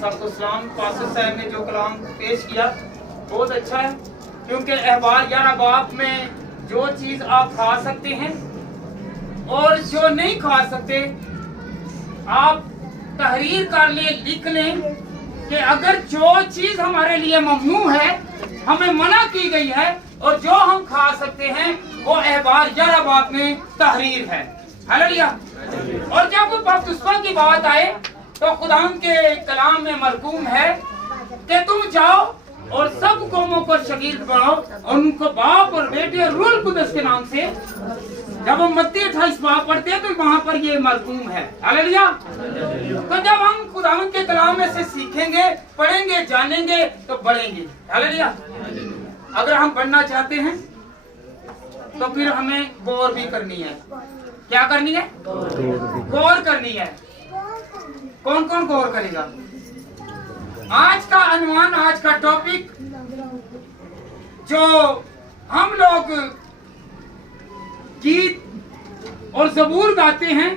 सलाम पासद साहब ने जो कलाम पेश किया बहुत अच्छा है, क्योंकि अहबार 11 बाब में जो चीज़ आप खा सकते हैं और जो नहीं खा सकते आप तहरीर कर ले, लिख लें कि अगर जो चीज़ हमारे लिए ममनू है, हमें मना की गई है, और जो हम खा सकते हैं वो अहबार 11 बाब में तहरीर है। हालेलुया। और जब बपतिस्मा की बात आए तो खुदा के कलाम में मरकूम है कि तुम जाओ और सब कौमों को शगीर्द बनाओ और उनको बाप और बेटे और रूह कुदस के नाम से। जब हम मत्ती 28 बाब पढ़ते हैं तो वहां पर ये मरकूम है। हालेलुया। तो जब हम खुदा के कलाम में से सीखेंगे, पढ़ेंगे, जानेंगे तो बढ़ेंगे। हालेलुया। अगर हम बढ़ना चाहते हैं तो फिर हमें गौर भी करनी है। क्या करनी है? गौर करनी है। कौन कौन गौर करेगा? आज का अनुमान, आज का टॉपिक जो हम लोग गीत और ज़बूर गाते हैं,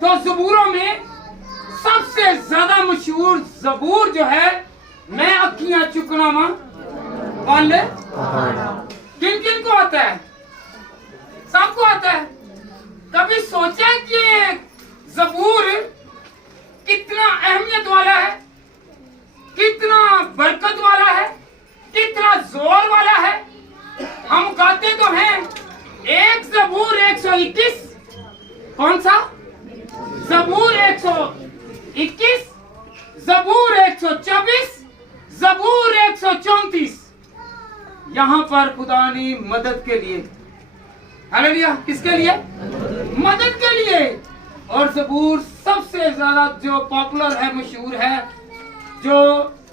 तो ज़बूरों में सबसे ज्यादा मशहूर ज़बूर जो है, मैं अखियां चुकनावा वाले। किन किन को आता है? सबको आता है। कभी सोचा कि ज़बूर कितना अहमियत वाला है, कितना बरकत वाला है, कितना जोर वाला है? हम गाते तो हैं एक ज़बूर 121। कौन सा? ज़बूर 121, ज़बूर 124, ज़बूर 134। यहाँ पर खुदा ने मदद के लिए, हालेलुया, किसके लिए? मदद के लिए। और ज़बूर सबसे ज्यादा जो पॉपुलर है, मशहूर है, जो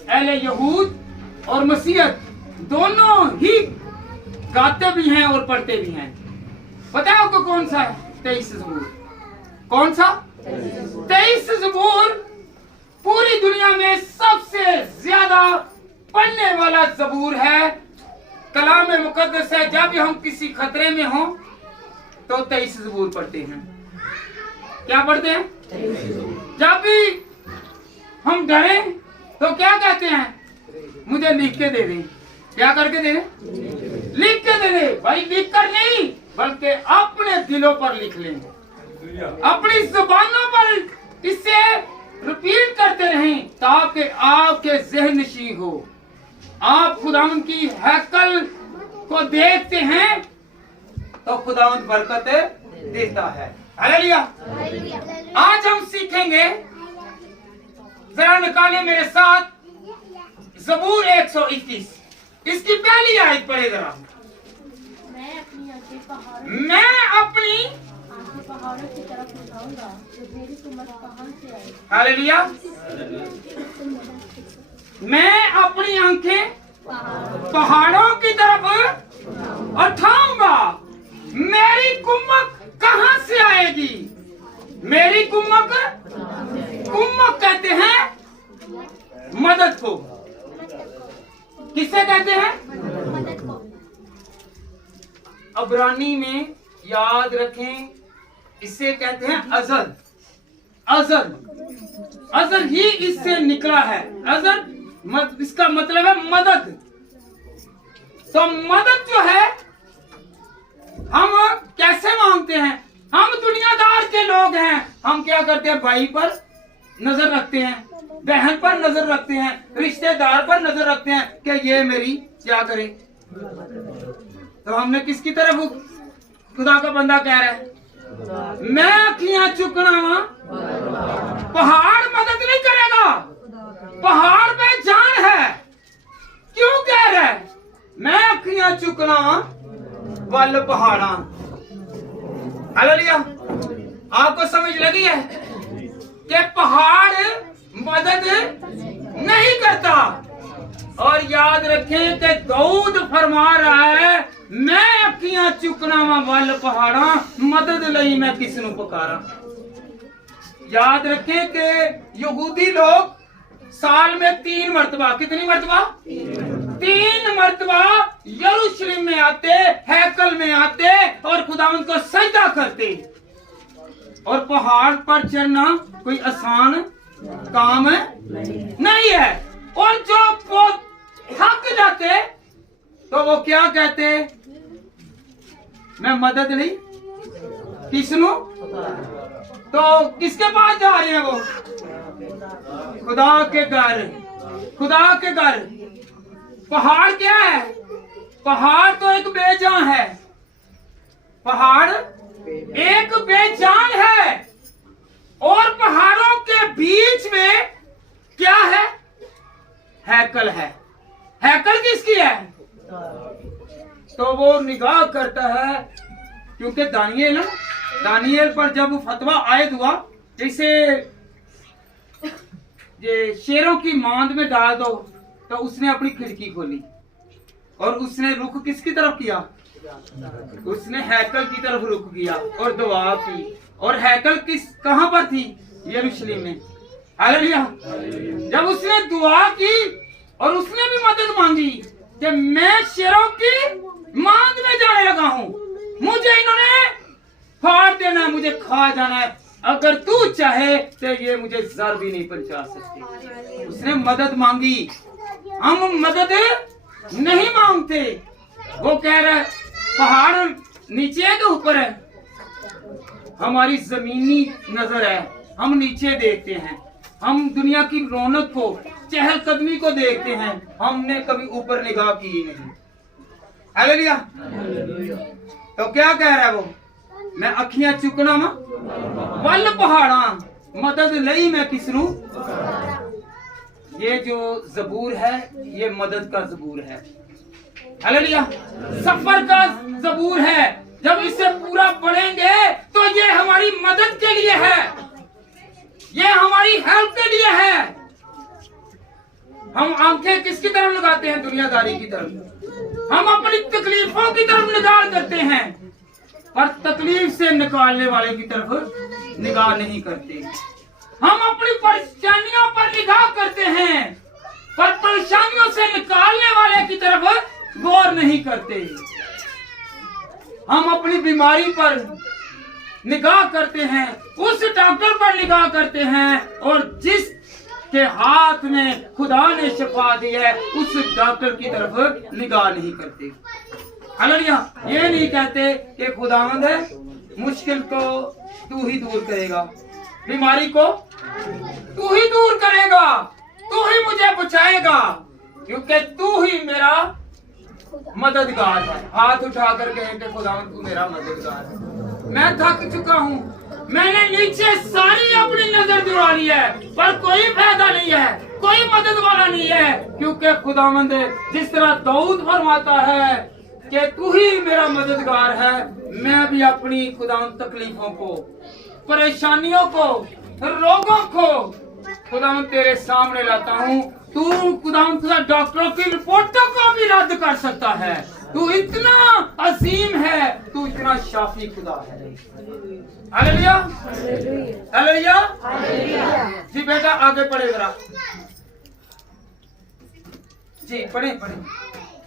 अहले यहूद और मसीहत दोनों ही गाते भी हैं और पढ़ते भी हैं। पता है आपको कौन सा है? 23 ज़बूर। कौन सा? 23 ज़बूर पूरी दुनिया में सबसे ज्यादा पढ़ने वाला ज़बूर है। कलाम मुकद्दस है। जब भी हम किसी खतरे में हों तो 23 ज़बूर पढ़ते हैं। क्या पढ़ते हैं? जब भी हम डरे तो क्या कहते हैं? मुझे लिख के दे दें। क्या करके दे दें? लिख के दे दें। भाई लिख कर नहीं, बल्कि अपने दिलों पर लिख लें, अपनी जुबानों पर इसे रिपीट करते रहें, ताकि आपके ज़हन नशी हो। आप खुदावंद की हैकल को देखते हैं तो खुदावंद बरकत देता है। हालेलुया। आज हम सीखेंगे, जरा निकाले मेरे साथ ज़बूर 121। इसकी पहली आयत पढ़े जरा। मैं अपनी पहाड़ों की तरफ उठाऊंगा, मेरी कुमत कहां से आई। हालेलुया। मैं अपनी आंखें पहाड़ों की तरफ उठाऊंगा, मेरी कुम्मक कहां से आएगी? मेरी कुम्मक, कुम्मक कहते हैं मदद को। किससे कहते हैं? अब्रानी में याद रखें, इसे कहते हैं अजर। अजर, अजर ही इससे निकला है। अजर इसका मतलब है मदद। तो मदद जो है हम कैसे मांगते हैं? हम दुनियादार के लोग हैं। हम क्या करते हैं? भाई पर नजर रखते हैं, बहन पर नजर रखते हैं, रिश्तेदार पर नजर रखते हैं कि ये मेरी क्या करे। तो हमने किसकी तरफ? खुदा का बंदा कह रहा है मैं अखियां चुकनावा। पहाड़ मदद नहीं करेगा, पहाड़ पे जान है। क्यों कह रहा है? मैं अखियां चुकनावा वल पहाड़ा। हालेलुया। आपको समझ लगी है कि पहाड़ मदद नहीं करता। और याद रखें कि दाऊद फरमा रहा है मैं अखियां चुकनावा वल पहाड़ा, मदद लई मैं किस नूं पुकारा। याद रखें कि यहूदी लोग साल में 3 मरतबा, कितनी मरतबा? 3 मरतबा यरूशलेम में आते, हैकल में आते और खुदावंद को सजदा करते। और पहाड़ पर चढ़ना कोई आसान काम नहीं बीमारी है। और जो वो थक जाते तो वो क्या कहते, मैं मदद नहीं किसनु, तो किसके पास जा रहे हैं वो? खुदा के घर। खुदा के घर। पहाड़ क्या है? पहाड़ तो एक बेजान है। पहाड़ एक बेजान है। और पहाड़ों के बीच में क्या है? हैकल है। हैकल किसकी है? तो वो निगाह करता है, क्योंकि दानिएल पर जब फतवा आयद हुआ इसे ये शेरों की मांद में डाल दो, तो उसने अपनी खिड़की खोली और उसने रुख किसकी तरफ किया? उसने हैकल की तरफ रुख किया और दुआ की। और हैकल कहां पर थी? यरूशलेम में। हालेलुया। जब उसने दुआ की और उसने भी मदद मांगी कि मैं शेरों की मांद में जाने लगा हूं, मुझे इन्होंने फाड़ देना है, मुझे खा जाना है, अगर तू चाहे तो ये मुझे जर भी नहीं पहुंचा सकते। उसने मदद मांगी। हम मदद नहीं मांगते। वो कह रहा है पहाड़ नीचे है तो ऊपर है? हमारी जमीनी नजर है, हम नीचे देखते हैं, हम दुनिया की रौनक को, चहलकदमी को देखते हैं, हमने कभी ऊपर निगाह की नहीं। हालेलुया। तो क्या कह रहा है वो? मैं अखियां चुकना वा वल पहाड़ा मदद लई मैं किसनू। ये जो जबूर है ये मदद का जबूर है। हालेलुया। सफर का जबूर है। जब इसे पूरा पढ़ेंगे तो ये हमारी मदद के लिए है, ये हमारी हेल्प के लिए है। हम आंखें किसकी तरफ लगाते हैं? दुनियादारी की तरफ। हम अपनी तकलीफों की तरफ निगाह करते हैं, पर तकलीफ से निकालने वाले की तरफ निगाह नहीं करते। हम अपनी परेशानियों पर निगाह करते हैं, पर परेशानियों से निकालने वाले की तरफ गौर नहीं करते। हम अपनी बीमारी पर निगाह करते हैं, उस डॉक्टर पर निगाह करते हैं, और जिसके हाथ में खुदा ने शिफा दी है उस डॉक्टर की तरफ निगाह नहीं करते। हालेलुया। ये नहीं कहते कि खुदावंद है मुश्किल को तू ही दूर करेगा, बीमारी को तू ही दूर करेगा, तू ही मुझे बचाएगा, क्योंकि तू ही मेरा मददगार है। हाथ उठाकर कहें कि खुदावंद तू मेरा मददगार है। मैं थक चुका हूँ, मैंने नीचे सारी अपनी नजर दौड़ा ली है, पर कोई फायदा नहीं है, कोई मदद वाला नहीं है, क्योंकि खुदावंद जिस तरह दाऊद फरमाता है कि तू ही मेरा मददगार है, मैं भी अपनी खुदावंद तकलीफों को, परेशानियों को, रोगों को खुदावंद तेरे सामने लाता हूँ। तू खुदावंद डॉक्टरों की रिपोर्टों को भी रद्द कर सकता है। तू इतना अजीम है, तू इतना शाफी खुदा है। हालेलुया। हालेलुया। जी बेटा आगे पढ़े जरा। जी पढ़े पढ़े।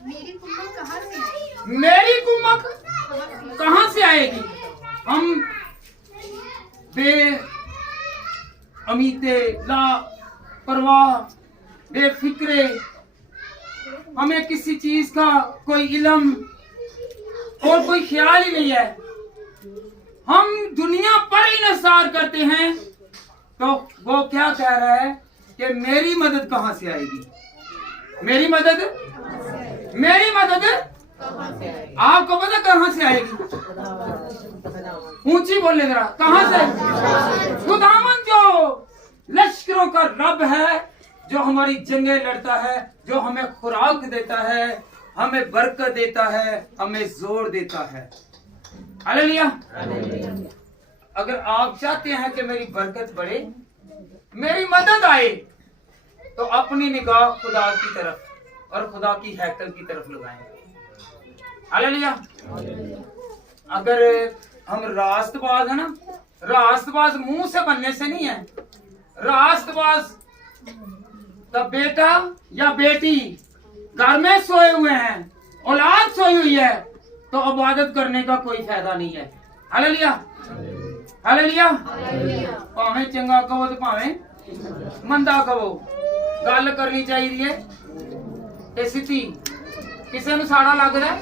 मेरी कुमक कहाँ से आएगी? मेरी कुमक कहाँ से आएगी? हम बे अमीते, ला परवाह, बेफिक्रे, हमें किसी चीज का कोई इल्म और कोई ख्याल ही नहीं है। हम दुनिया पर ही निसार करते हैं। तो वो क्या कह रहा है कि मेरी मदद कहाँ से आएगी? मेरी मदद आपको पता कहाँ से आएगी? ऊंची बोले जरा, कहाँ से? खुदावंद जो लश्करों का रब है, जो हमारी जंगें लड़ता है, जो हमें खुराक देता है, हमें बरकत देता है, हमें जोर देता है। हालेलुया। अगर आप चाहते हैं कि मेरी बरकत बढ़े, मेरी मदद आए, तो अपनी निगाह खुदा की तरफ और खुदा की हैकल की तरफ लगाएं। हालेलुया। अगर हम रास्तबाज है ना, रास्तबाज मुंह से बनने से नहीं है। रास्तबाज का बेटा या बेटी घर में सोए हुए हैं, औलाद सोई हुई है, तो इबादत करने का कोई फायदा नहीं है। हालेलुया। हालेलुया। भावें चंगा कहो तो भावें मंदा कहो, ਗੱਲ ਕਰਨੀ ਚਾਹੀਦੀ ਹੈ ਤੇ ਸਿੱਧੀ। ਕਿਸੇ ਨੂੰ ਸਾੜਾ ਲੱਗਦਾ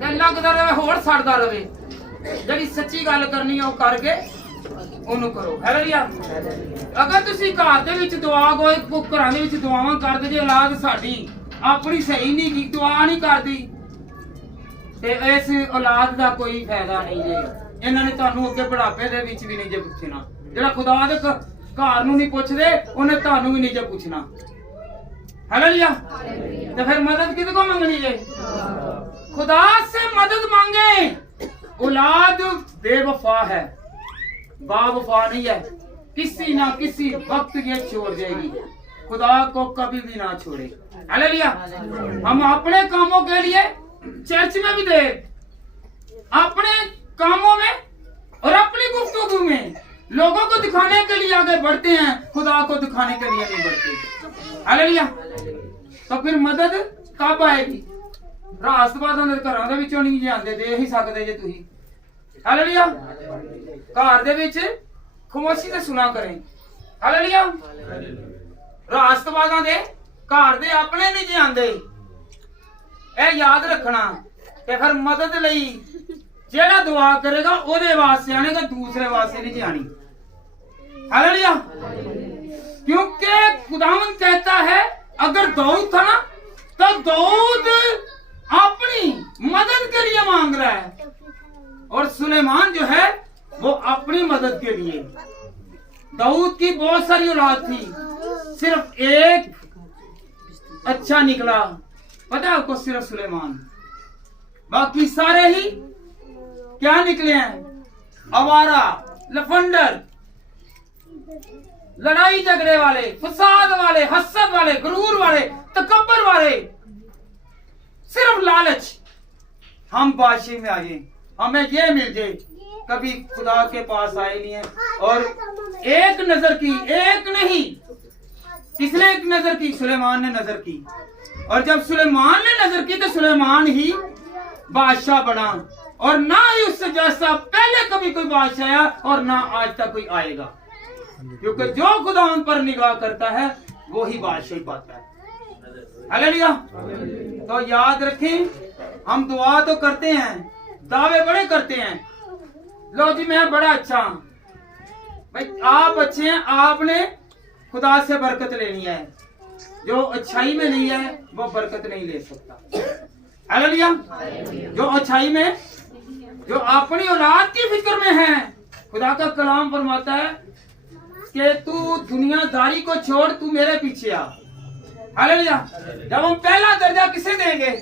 ਤੇ ਲੱਗਦਾ ਰਹੇ, ਹੋਰ ਸੜਦਾ ਰਹੇ। ਜਿਹੜੀ ਸੱਚੀ ਗੱਲ ਕਰਨੀ ਹੈ ਉਹ ਕਰਕੇ ਉਹਨੂੰ ਕਰੋ। ਹਾਲੇਲੂਇਆ। ਅਗਰ ਤੁਸੀਂ ਘਰ ਦੇ ਵਿੱਚ ਦੁਆ ਘਰਾਂ ਦੇ ਵਿੱਚ ਦੁਆਵਾਂ ਕਰਦੇ ਜੇ ਔਲਾਦ ਸਾਡੀ ਆਪਣੀ ਸਹੀ ਨਹੀਂ ਕੀ ਦੁਆ ਨਹੀਂ ਕਰਦੀ ਤੇ ਇਸ ਔਲਾਦ ਦਾ ਕੋਈ ਫਾਇਦਾ ਨਹੀਂ ਜੇ। ਇਹਨਾਂ ਨੇ ਤੁਹਾਨੂੰ ਅੱਗੇ ਬੁਢਾਪੇ ਦੇ ਵਿੱਚ ਵੀ ਨਹੀਂ ਜੇ ਪੁੱਛਣਾ। ਜਿਹੜਾ ਖੁਦਾ ਦੇ ਘਰ ਨੂੰ ਨਹੀਂ ਪੁੱਛਦੇ ਉਹਨੇ ਤੁਹਾਨੂੰ ਵੀ ਨਹੀਂ ਜੇ ਪੁੱਛਣਾ। हालेलुया। तो फिर मदद किसको को मांगनी है? खुदा से मदद मांगे। औलाद बेवफा है, बावफा नहीं है, किसी ना किसी वक्त ये छोड़ जाएगी। खुदा को कभी भी ना छोड़े। हालेलुया। हम अपने कामों के लिए चर्च में भी दे, अपने कामों में और अपनी गुफ्तगू में लोगों को दिखाने के लिए आगे बढ़ते हैं, खुदा को दिखाने के लिए नहीं बढ़ते। हालेलुया। तो फिर मदद कब आएगी? राष्ट्रवाद घरों ਦੇ ਵਿੱਚੋਂ ਨਹੀਂ ਜਾਂਦੇ ਦੇ ਹੀ ਸਕਦੇ ਜੇ ਤੁਸੀਂ। हालेलुया। ਘਰ ਦੇ ਵਿੱਚ ਖਾਮੋਸ਼ੀ ਤੇ ਸੁਣਾ ਕਰੇ। हालेलुया। ਰਾष्ट्रवादां ਦੇ ਘਰ ਦੇ ਆਪਣੇ ਨਹੀਂ ਜਾਂਦੇ। ਇਹ ਯਾਦ ਰੱਖਣਾ ਤੇ ਫਿਰ ਮਦਦ ਲਈ ਜਿਹੜਾ ਦੁਆ करेगा ਉਹਦੇ ਵਾਸਤੇ ਆਣੇਗਾ, दूसरे वास्ते नहीं जानी। हालेलुया। क्योंकि खुदावंद कहता है अगर दाऊद था ना तो दाऊद अपनी मदद के लिए मांग रहा है और सुलेमान जो है वो अपनी मदद के लिए। दाऊद की बहुत सारी औलाद थी, सिर्फ एक अच्छा निकला, पता है आपको, सिर्फ सुलेमान। बाकी सारे ही क्या निकले हैं? आवारा, लफंडर, लड़ाई झगड़े वाले, फसाद वाले, हसद वाले, गुरूर वाले, तकब्बर वाले, सिर्फ लालच। हम बादशाही में आ जाए, हमें ये मिल जाए, कभी खुदा के पास आए नहीं है। और एक नजर की, एक नहीं, किसने एक नजर की? सुलेमान ने नजर की। और जब सुलेमान ने नजर की तो सुलेमान ही बादशाह बना और ना ही उससे जैसा पहले कभी कोई बादशाह आया और ना आज तक कोई आएगा। क्योंकि जो खुदा उन पर निगाह करता है वो ही बादशाही पाता है। हालेलुया। तो याद रखें, हम दुआ तो करते हैं, दावे बड़े करते हैं, लो जी मैं बड़ा अच्छा हूं। भाई आप अच्छे हैं, आपने खुदा से बरकत लेनी है। जो अच्छाई में नहीं है वो बरकत नहीं ले सकता। हालेलुया। जो अच्छाई में, जो अपनी औलाद की फिक्र में है, खुदा का कलाम फरमाता है कि तू दुनियादारी को छोड़, तू मेरे पीछे आ। हालेलुया। जब हम पहला दर्जा किसे देंगे?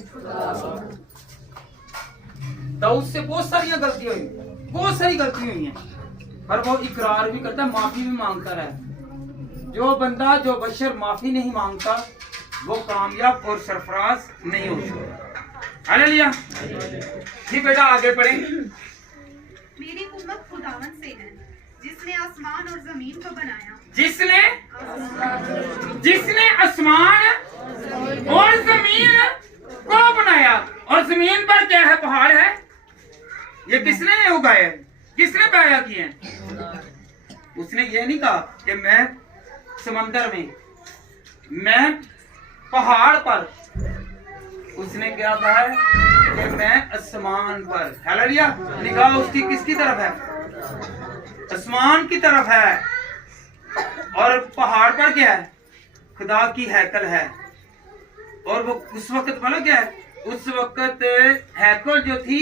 तो उससे बहुत सारी गलतियां हुई, बहुत सारी गलती हुई हैं, पर वो इकरार भी करता है, माफी भी मांगता रहा। जो बंदा, जो बशर माफी नहीं मांगता वो कामयाब और सरफराज नहीं हो सकता। हालेलुया। जी बेटा आगे पढ़ें। मेरी कुव्वत खुदावन से है जिसने आसमान और जमीन को बनाया। जिसने आसमान और जमीन को बनाया। और जमीन पर क्या है? पहाड़ है। ये किसने उगाए? किसने पैदा किए? उसने ये नहीं कहा कि मैं समंदर में, मैं पहाड़ पर। उसने क्या कहा है कि मैं आसमान पर। हालेलुया। निगाह उसकी किसकी तरफ है? आसमान की तरफ है। और पहाड़ पर क्या है? खुदा की हैकल है। और वो उस वक्त बोला क्या है? उस वक्त हैकल जो थी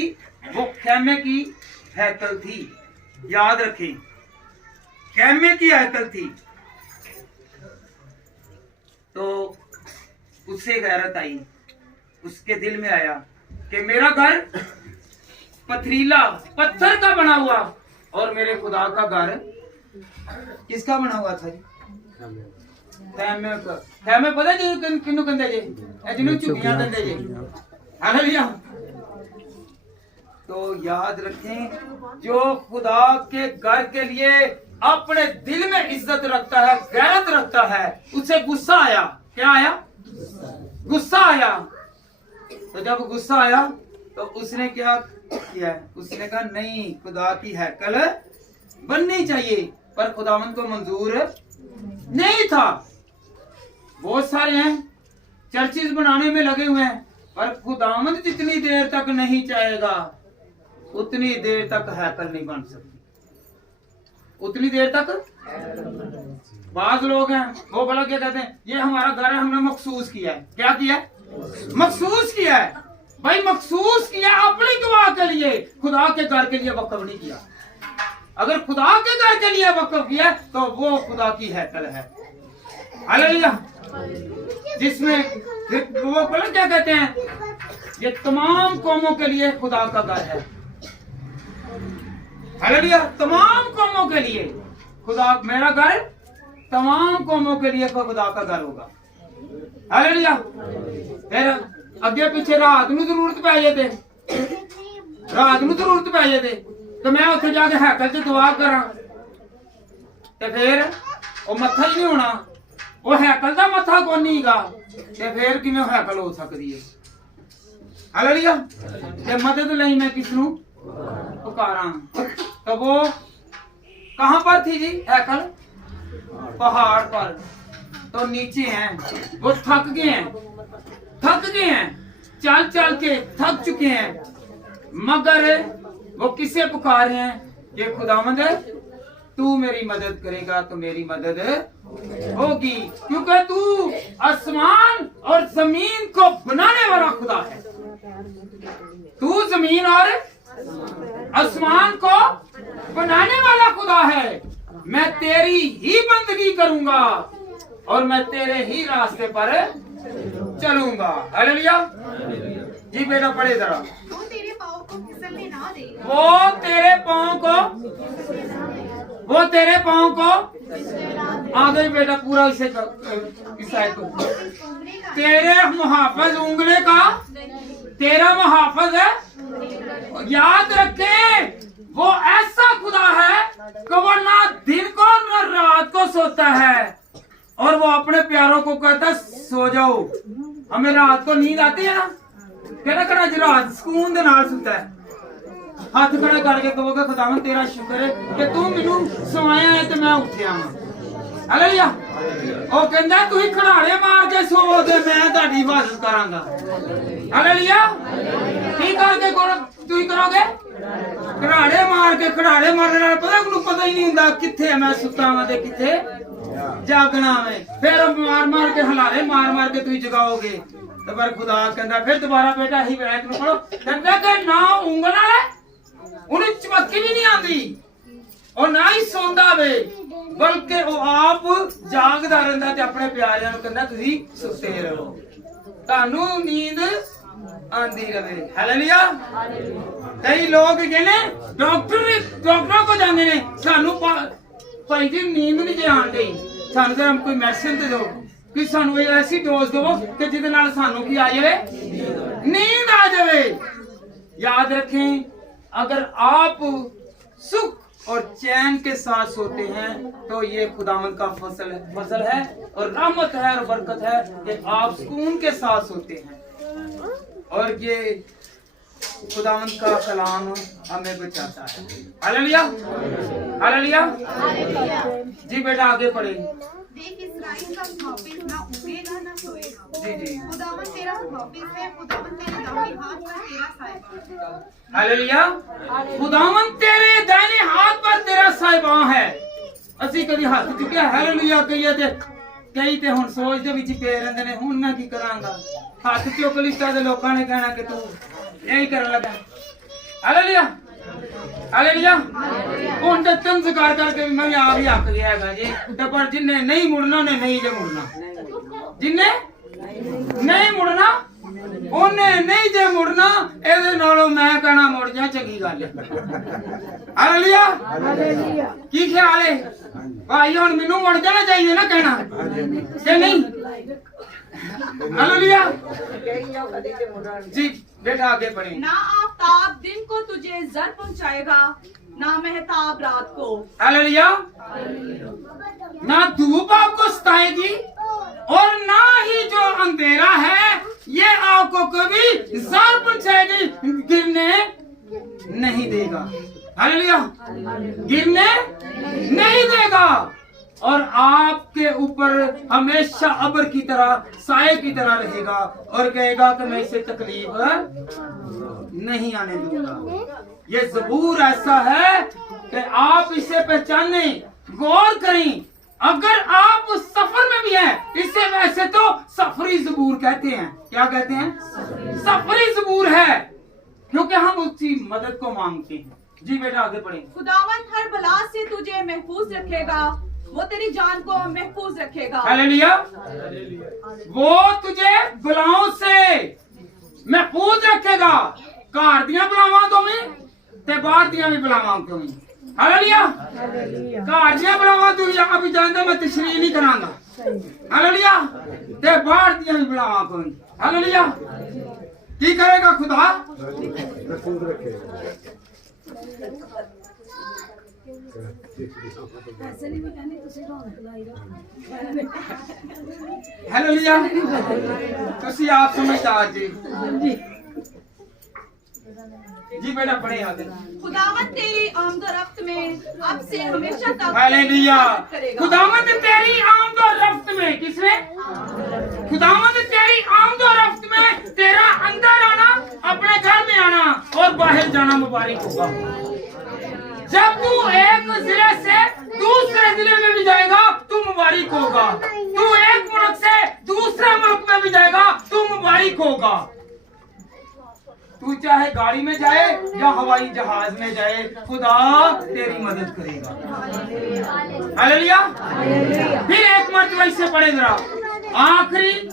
वो खेमे की हैकल थी। याद रखें, खेमे की हैकल थी। तो उससे गैरत आई, उसके दिल में आया कि मेरा घर पथरीला पत्थर का बना हुआ और मेरे खुदा का घर किसका बना हुआ था? खैमे पता जी किन्नू कहंदे जी? जिन्नू झुग्गियां कहंदे जी। हालेलुया। तो याद रखें, जो खुदा के घर के लिए अपने दिल में इज्जत रखता है, गैरत रखता है, उसे गुस्सा आया। क्या आया? गुस्सा आया। तो जब गुस्सा आया तो उसने क्या किया? उसने कहा नहीं, खुदा की हैकल बननी चाहिए, पर खुदावंद को मंजूर नहीं था। बहुत सारे हैं, चर्चिस बनाने में लगे हुए हैं, पर खुदावंद जितनी देर तक नहीं चाहेगा उतनी देर तक हैकल नहीं बन सकती। उतनी देर तक बाज लोग हैं वो बोला क्या कहते हैं, ये हमारा घर है, हमने मखसूस किया है। क्या किया है? मखसूस किया है भाई, मखसूस किया अपनी दुआ के लिए, खुदा के घर के लिए वक्फ नहीं किया। अगर खुदा के घर के लिए वक्फ किया तो वो खुदा की हैकल है। हालेलुया। जिसमें फिर वो बोला क्या कहते हैं, ये तमाम कौमों के लिए खुदा का घर है। हालेलुया। तमाम कौमों के लिए खुदा, मेरा घर तमाम कौमों के लिए खुदा का घर होगा। हालेलुया। फिर अगे पीछे रात ਨੂੰ ਜ਼ਰੂਰਤ ਪੈ ਜੇ ਤੇ ਰਾਤ ਨੂੰ ਜ਼ਰੂਰਤ ਪੈ ਜੇ ਤੇ ਮੈਂ ਉੱਥੇ ਜਾ ਕੇ ਹੈਕਲ 'ਚ ਦੁਆ ਕਰਾਂ ਤੇ ਫਿਰ ਉਹ ਮੱਥਾ ਹੀ ਨਹੀਂ ਹੋਣਾ, ਉਹ ਹੈਕਲ ਦਾ ਮੱਥਾ ਕੋਈ ਨਹੀਂਗਾ, ਤੇ ਫਿਰ ਕਿਵੇਂ ਹੈਕਲ ਹੋ ਸਕਦੀ ਹੈ। ਹਾਲੇਲੂਇਆ। ਤੇ ਮਦਦ ਲਈ ਮੈਂ ਕਿਸ ਨੂੰ पुकारा? तो वो कहां पर थी जी हैकल? पहाड़ पर। तो नीचे हैं, वो थक गए हैं, चल चल के थक चुके हैं, मगर वो किसे पुकारे हैं कि खुदावंद तू मेरी मदद करेगा तो मेरी मदद होगी, क्योंकि तू आसमान और जमीन को बनाने वाला खुदा है। तू जमीन और आसमान को बनाने वाला खुदा है। मैं तेरी ही बंदगी करूंगा और मैं तेरे ही रास्ते पर चलूंगा। हालेलुया। जी बेटा पढ़े जरा। वो तेरे पाँव को फिसलने ना दे। वो तेरे पाँव को आ गई बेटा, पूरा इसे इस आयत को। तेरे मुहाफिज उंगली का, तेरा मुहाफिज है। याद रखे वो ऐसा खुदा है कि वो ना दिन को ना रात को सोता है, और वो अपने प्यारों को कहता है सो जाओ। हमें रात को नींद आती है ना, कहना करा जी रात सुकून दे नाल सुता है, हाथ खड़ा करके कहोगे खुदावंद तेरा शुक्र है कि तू मैनू सोया है ते मैं उठिया हां। हालेलुया। ਉਹ ਕਹਿੰਦਾ ਤੁਸੀਂ ਖੜਾੜੇ ਮਾਰ ਕੇ ਸੋਵੋ ਤੇ ਮੈਂ ਤੁਹਾਡੀ ਹਿਫਾਜ਼ਤ ਕਰਾਂਗਾ। ਹਾਲੇਲੂਇਆ। ਕੀ ਕਰਕੇ ਤੁਸੀਂ ਕਰੋਗੇ? ਖੜਾੜੇ ਮਾਰ ਕੇ, ਖੜਾੜੇ ਮਾਰਨ ਨਾਲ ਪਤਾ ਹੀ ਨਹੀਂ ਹੁੰਦਾ ਕਿੱਥੇ ਮੈਂ ਸੁੱਤਾ ਹਾਂ ਤੇ ਕਿੱਥੇ ਜਾਗਣਾ ਹੈ। ਫਿਰ ਮਾਰ ਮਾਰ ਕੇ ਹਲਾਰੇ ਮਾਰ ਮਾਰ ਕੇ ਤੁਸੀਂ ਜਗਾਓਗੇ। ਤੇ ਪਰ ਖੁਦਾ ਕਹਿੰਦਾ ਫਿਰ ਦੁਬਾਰਾ ਬੇਟਾ ਹੀ ਬੈਠ ਨੂੰ ਪੜੋ, ਕਹਿੰਦਾ ਕਿ ਨਾ ਉਂਗਲ ਵਾਲੇ ਉਹਨੂੰ ਚਮਕੀ ਵੀ ਨਹੀਂ ਆਉਂਦੀ, ਉਹ ਨਾ ਹੀ ਸੌਂਦਾ ਵੇ, बल्कि वो आप जागदा रहंदा ते अपने प्यारियां नूं कहंदा तुसीं सुते रहो, तानू नींद आंदी रहे। हालेलुया। कई लोग कहने डॉक्टरों को जांदे ने, सानू भाई जी नींद नहीं जे आण दी, सानू ते कोई मेडिसिन ते दो, कि सानू ऐसी डोज दो कि जिहदे नाल सानू की आ जावे, नींद आ जावे। याद रखें, अगर आप सुख और चैन के साथ सोते हैं तो ये खुदावंद का फसल है और रहमत है और बरकत है कि आप सुकून के साथ सोते हैं, और ये खुदावंद का कलाम हमें बचाता है। हालेलुया। हालेलुया। जी बेटा आगे पढ़े। देख इस्राएल का मुहाफिज ना ऊँघेगा ना सोएगा। जी जी। खुदावंद तेरा मुहाफिज है, खुदावंद तेरे दाहिने हाथ पर तेरा साहिबा। हालेलुया। खुदावंद तेरे दाहिने हाथ पर तेरा साहिबां है। ਅਸੀਂ ਕਦੀ ਹੱਥ ਚੁੱਕਿਆ ਹਾਲੇਲੂਇਆ ਕਹੀਏ ਤੇ ਕਈ ਤੇ ਹੁਣ ਸੋਚ ਦੇ ਵਿੱਚ ਪਏ ਰਹਿੰਦੇ ਨੇ, ਹੁਣ ਮੈਂ ਕੀ ਕਰਾਂਗਾ, ਹੱਥ ਚੁੱਕ ਲਿੱਤਾ ਤੇ ਲੋਕਾਂ ਨੇ ਕਹਿਣਾ ਕਿ ਤੂੰ ਇਹੀ ਕਰਨ ਲੱਗਾ। ਹਾਲੇਲੂਇਆ। ਹਾਲੇਲੂਇਆ। ਹੁਣ ਤੇ ਤੰਜ਼ਕਾਰ ਕਰਕੇ ਮੈਂ ਵੀ ਆਪ ਹੀ ਹੱਕ ਗਿਆ ਹੈਗਾ ਜੀ, ਤੇ ਪਰ ਜਿੰਨੇ ਨਹੀਂ ਮੁੜਨਾ ਨੇ ਨਹੀਂ ਜੇ ਮੁੜਨਾ, ਜਿੰਨੇ ਨਹੀਂ ਮੁੜਨਾ ਉਹਨੇ ਨਹੀਂ ਜੇ ਮੁੜਨਾ, ਇਹਦੇ ਨਾਲੋਂ ਮੈਂ ਕਹਿਣਾ ਮੁੜ ਜਾ, ਚੰਗੀ ਗੱਲ ਹੈ। ਹਾਲੇਲੂਇਆ। ਕੀ ਖਿਆਲ ਹੈ ਭਾਈ, ਹੁਣ ਮੈਨੂੰ ਮੁੜ ਜਾਣਾ ਚਾਹੀਦਾ ਨਾ ਕਹਿਣਾ ਕਿ नहीं? हालेलुया। जी बेटा आगे बढ़े। ना आफताब दिन को तुझे जर पहुंचाएगा, ना महताब रात को। हालेलुया। ना धूप आपको सताएगी और ना ही जो अंधेरा है ये आपको कभी जर पहुंचाएगी, गिरने नहीं देगा। हालेलुया। गिरने नहीं देगा। और आपके ऊपर हमेशा अबर की तरह, साए की तरह रहेगा और कहेगा कि मैं इसे तकलीफ नहीं आने दूंगा। ये ज़बूर ऐसा है कि आप इसे पहचाने, गौर करें। अगर आप सफर में भी हैं, इसे वैसे तो सफरी ज़बूर कहते हैं। क्या कहते हैं? सफरी ज़बूर है, क्योंकि हम उसकी मदद को मांगते हैं। जी बेटा आगे बढ़े। खुदावन हर बला से तुझे महफूज रखेगा, वो तेरी जान को महफूज रखेगा। हालेलुया। वो तुझे बलाओं से महफूज रखेगा। घर दियां बलावां तो में ते बाहर दियां भी बलावां तो में। हालेलुया। घर दियां बलावां तू अभी जानदा मैं तशरीह नहीं करांगा। हालेलुया। ते बाहर दियां भी बलावां तो में। हालेलुया। की करेगा खुदा? महफूज रखेगा। हालेलुया। तुसी आप समझदार जी। जी बेटा पढ़े आगे। खुदावन तेरी आमदोरफ्त में अब से हमेशा तक हालेलुया। करेगा। खुदावंद तेरी आमदोरफ्त में, किसमें? खुदावंद तेरी आमदोरफ्त में तेरा अंदर आना, अपने घर में आना और बाहर जाना मुबारक होगा। जब तू एक जिले से दूसरे जिले में भी जाएगा तू मुबारक होगा। तू एक मुल्क से दूसरे मुल्क में भी जाएगा तू मुबारक होगा। तू चाहे गाड़ी में जाए या हवाई जहाज में जाए, खुदा तेरी मदद करेगा। हालेलुया। फिर एक मर्तबा इससे पढ़े जरा, आखिरी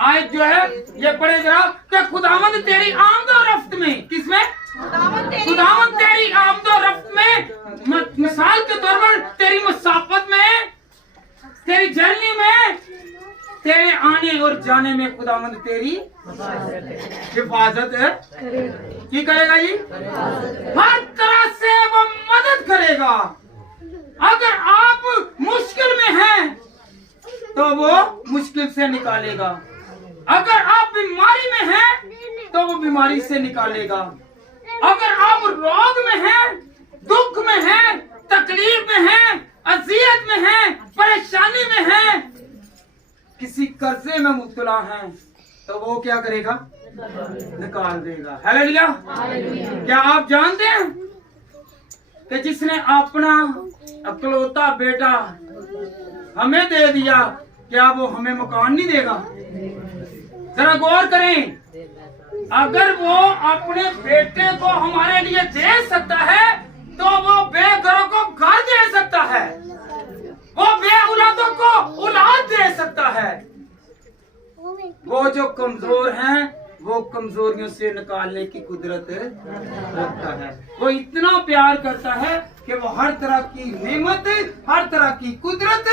आयत जो है ये पढ़े जरा कि खुदावंद तेरी आमदोरफ्त में, किसमें? खुदावंद तेरी आमदोरफ्त में, मिसाल के तौर पर तेरी मुसाफत में, तेरी जर्नी में, तेरे आने और जाने में खुदावंद तेरी हिफाजत की करेगा। जी हर तरह से वो मदद करेगा। अगर आप मुश्किल में हैं तो वो मुश्किल से निकालेगा। अगर आप बीमारी में हैं तो वो बीमारी से निकालेगा। अगर आप रोग में हैं, दुख में हैं, तकलीफ में हैं, अजियत में हैं, परेशानी में हैं, किसी कर्जे में मुब्तला हैं, तो वो क्या करेगा? निकाल देगा। हालेलुया। क्या आप जानते हैं कि जिसने अपना अकलौता बेटा हमें दे दिया, क्या वो हमें मकान नहीं देगा? जरा गौर करें। अगर वो अपने बेटे को हमारे लिए दे सकता है तो वो बेघरों को घर दे सकता है, वो बेऔलादों को औलाद दे सकता है। वो जो कमजोर हैं वो कमजोरियों से निकालने की कुदरत रखता है। वो इतना प्यार करता है कि वो हर तरह की नेमत, हर तरह की कुदरत,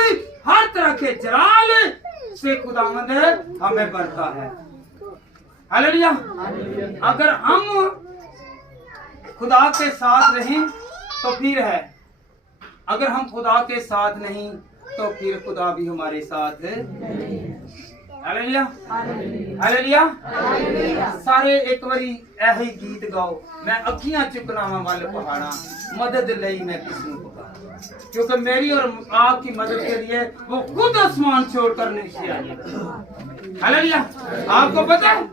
हर तरह के जलाल से खुदावंद हमें करता है। हालेलुया। अगर हम खुदा के साथ रहें तो फिर है, अगर हम खुदा के साथ नहीं तो फिर खुदा भी हमारे साथ है। हालेलुया। हालेलुया। सारे एक बारी ऐही गीत गाओ, मैं अखियां चुकनावा वाले पहाड़ा, मदद लई मैं किसनू पुकारा। क्योंकि मेरी और आपकी मदद के लिए वो खुद आसमान छोड़कर नीचे आई। हालेलुया। आपको पता है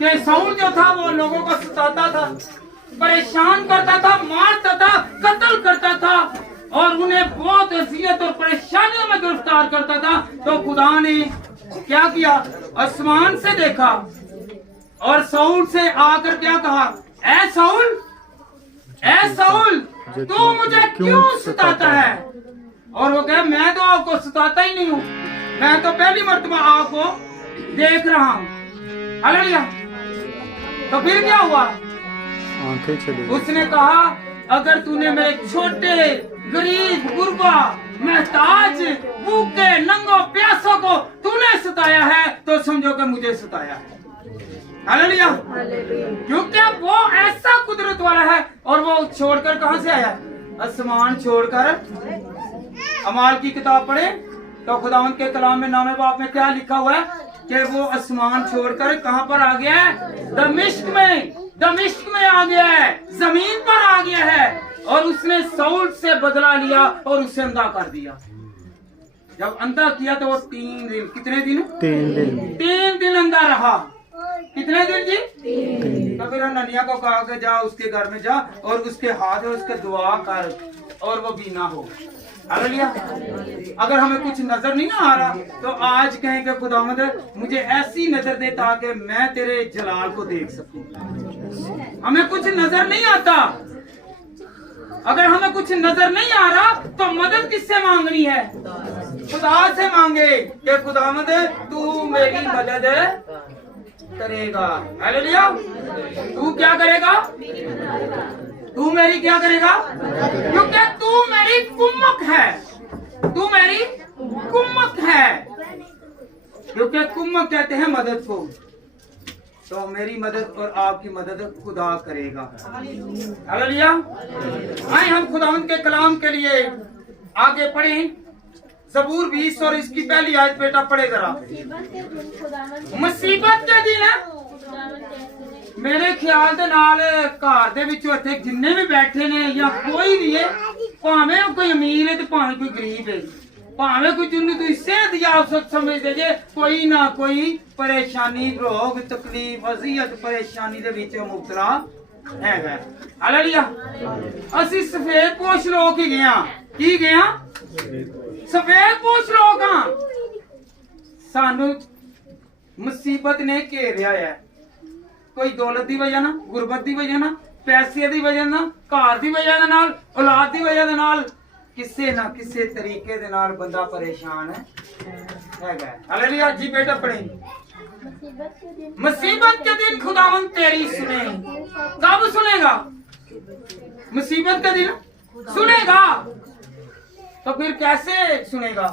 कि साउल जो था वो लोगों को सताता था, परेशान करता था, मारता था, कत्ल करता था और उन्हें बहुत अजियत और परेशानियों में गिरफ्तार करता था। तो खुदा ने क्या किया? आसमान से देखा और साउल से आकर क्या कहा? ऐ साउल तू मुझे क्यों सताता है? और वो कहे मैं तो आपको सताता ही नहीं हूँ, मैं तो पहली मर्तबा आपको देख रहा हूँ। हालेलुया। तो फिर क्या हुआ? आंखें चली। उसने कहा अगर तूने मेरे छोटे गरीब गुरबा महताज भूखे नंगो प्यासों को तूने सताया है तो समझो कि मुझे सताया है। हालेलुया। क्योंकि वो ऐसा कुदरत वाला है। और वो छोड़कर कहां से आया? आसमान छोड़कर। अमाल की किताब पढ़े तो खुदावंद के कलाम में नामे बाप में क्या लिखा हुआ है कि वो आसमान छोड़कर कहां पर आ गया है? दमिश्क में आ गया है, जमीन पर आ गया है। और उसने साउल से बदला लिया और उसे अंधा कर दिया। जब अंधा किया तो वो 3 दिन, कितने दिन? 3 दिन। 3 दिन अंधा रहा। कितने दिन जी? 3 तो फिर ननिया को कहा कि जा उसके घर में जा और उसके हाथ में उसके दुआ कर और वो बीना हो। हालेलुया। अगर हमें कुछ नजर नहीं ना आ रहा तो आज कहें कि खुदावंद मुझे ऐसी नजर दे ताकि मैं तेरे जलाल को देख सकूं। हमें कुछ नजर नहीं आता, अगर हमें कुछ नजर नहीं आ रहा तो मदद किससे मांगनी है? खुदा से मांगे कि खुदावंद तू मेरी मदद करेगा। हालेलुया। तू क्या करेगा? तू मेरी क्या करेगा? क्योंकि तू मेरी कुम्मक है, तू मेरी कुम्मक है। क्योंकि कुम्मक कहते हैं मदद को, तो मेरी मदद और आपकी मदद खुदा करेगा। हालेलुया। आए हम खुदावंद के कलाम के लिए आगे पढ़ें। ज़बूर 20 और इसकी पहली आयत बेटा पढ़े जरा। मुसीबत के दिन मेरे ख्याल दे नाल घर दे विच इत्थे जिन्ने भी बैठे ने या कोई भी है, भावें कोई अमीर है ते भावें कोई गरीब है, भावें कोई जिन्नू तुसीं सेहत याफ्त समझदे जे, कोई ना कोई परेशानी, रोग, तकलीफ, अज़ियत, परेशानी दे विच मुबतला है। हालेलुया। असीं सफेद पोश लोग ही गया, की गया? सफेद पोश लोग हां। सानू मुसीबत ने घेरिया है, कोई दौलत दी वजह ना, गुरबत दी वजह ना, पैसे दी वजह ना, घर दी वजह दे नाल, औलाद दी वजह दे नाल, किसे ना किसे तरीके दे नाल बंदा परेशान है। हालेलुया जी बेटा पढ़े। मुसीबत के दिन खुदावंद तेरी सुने। कब सुनेगा? मुसीबत के दिन सुनेगा। तो फिर कैसे सुनेगा?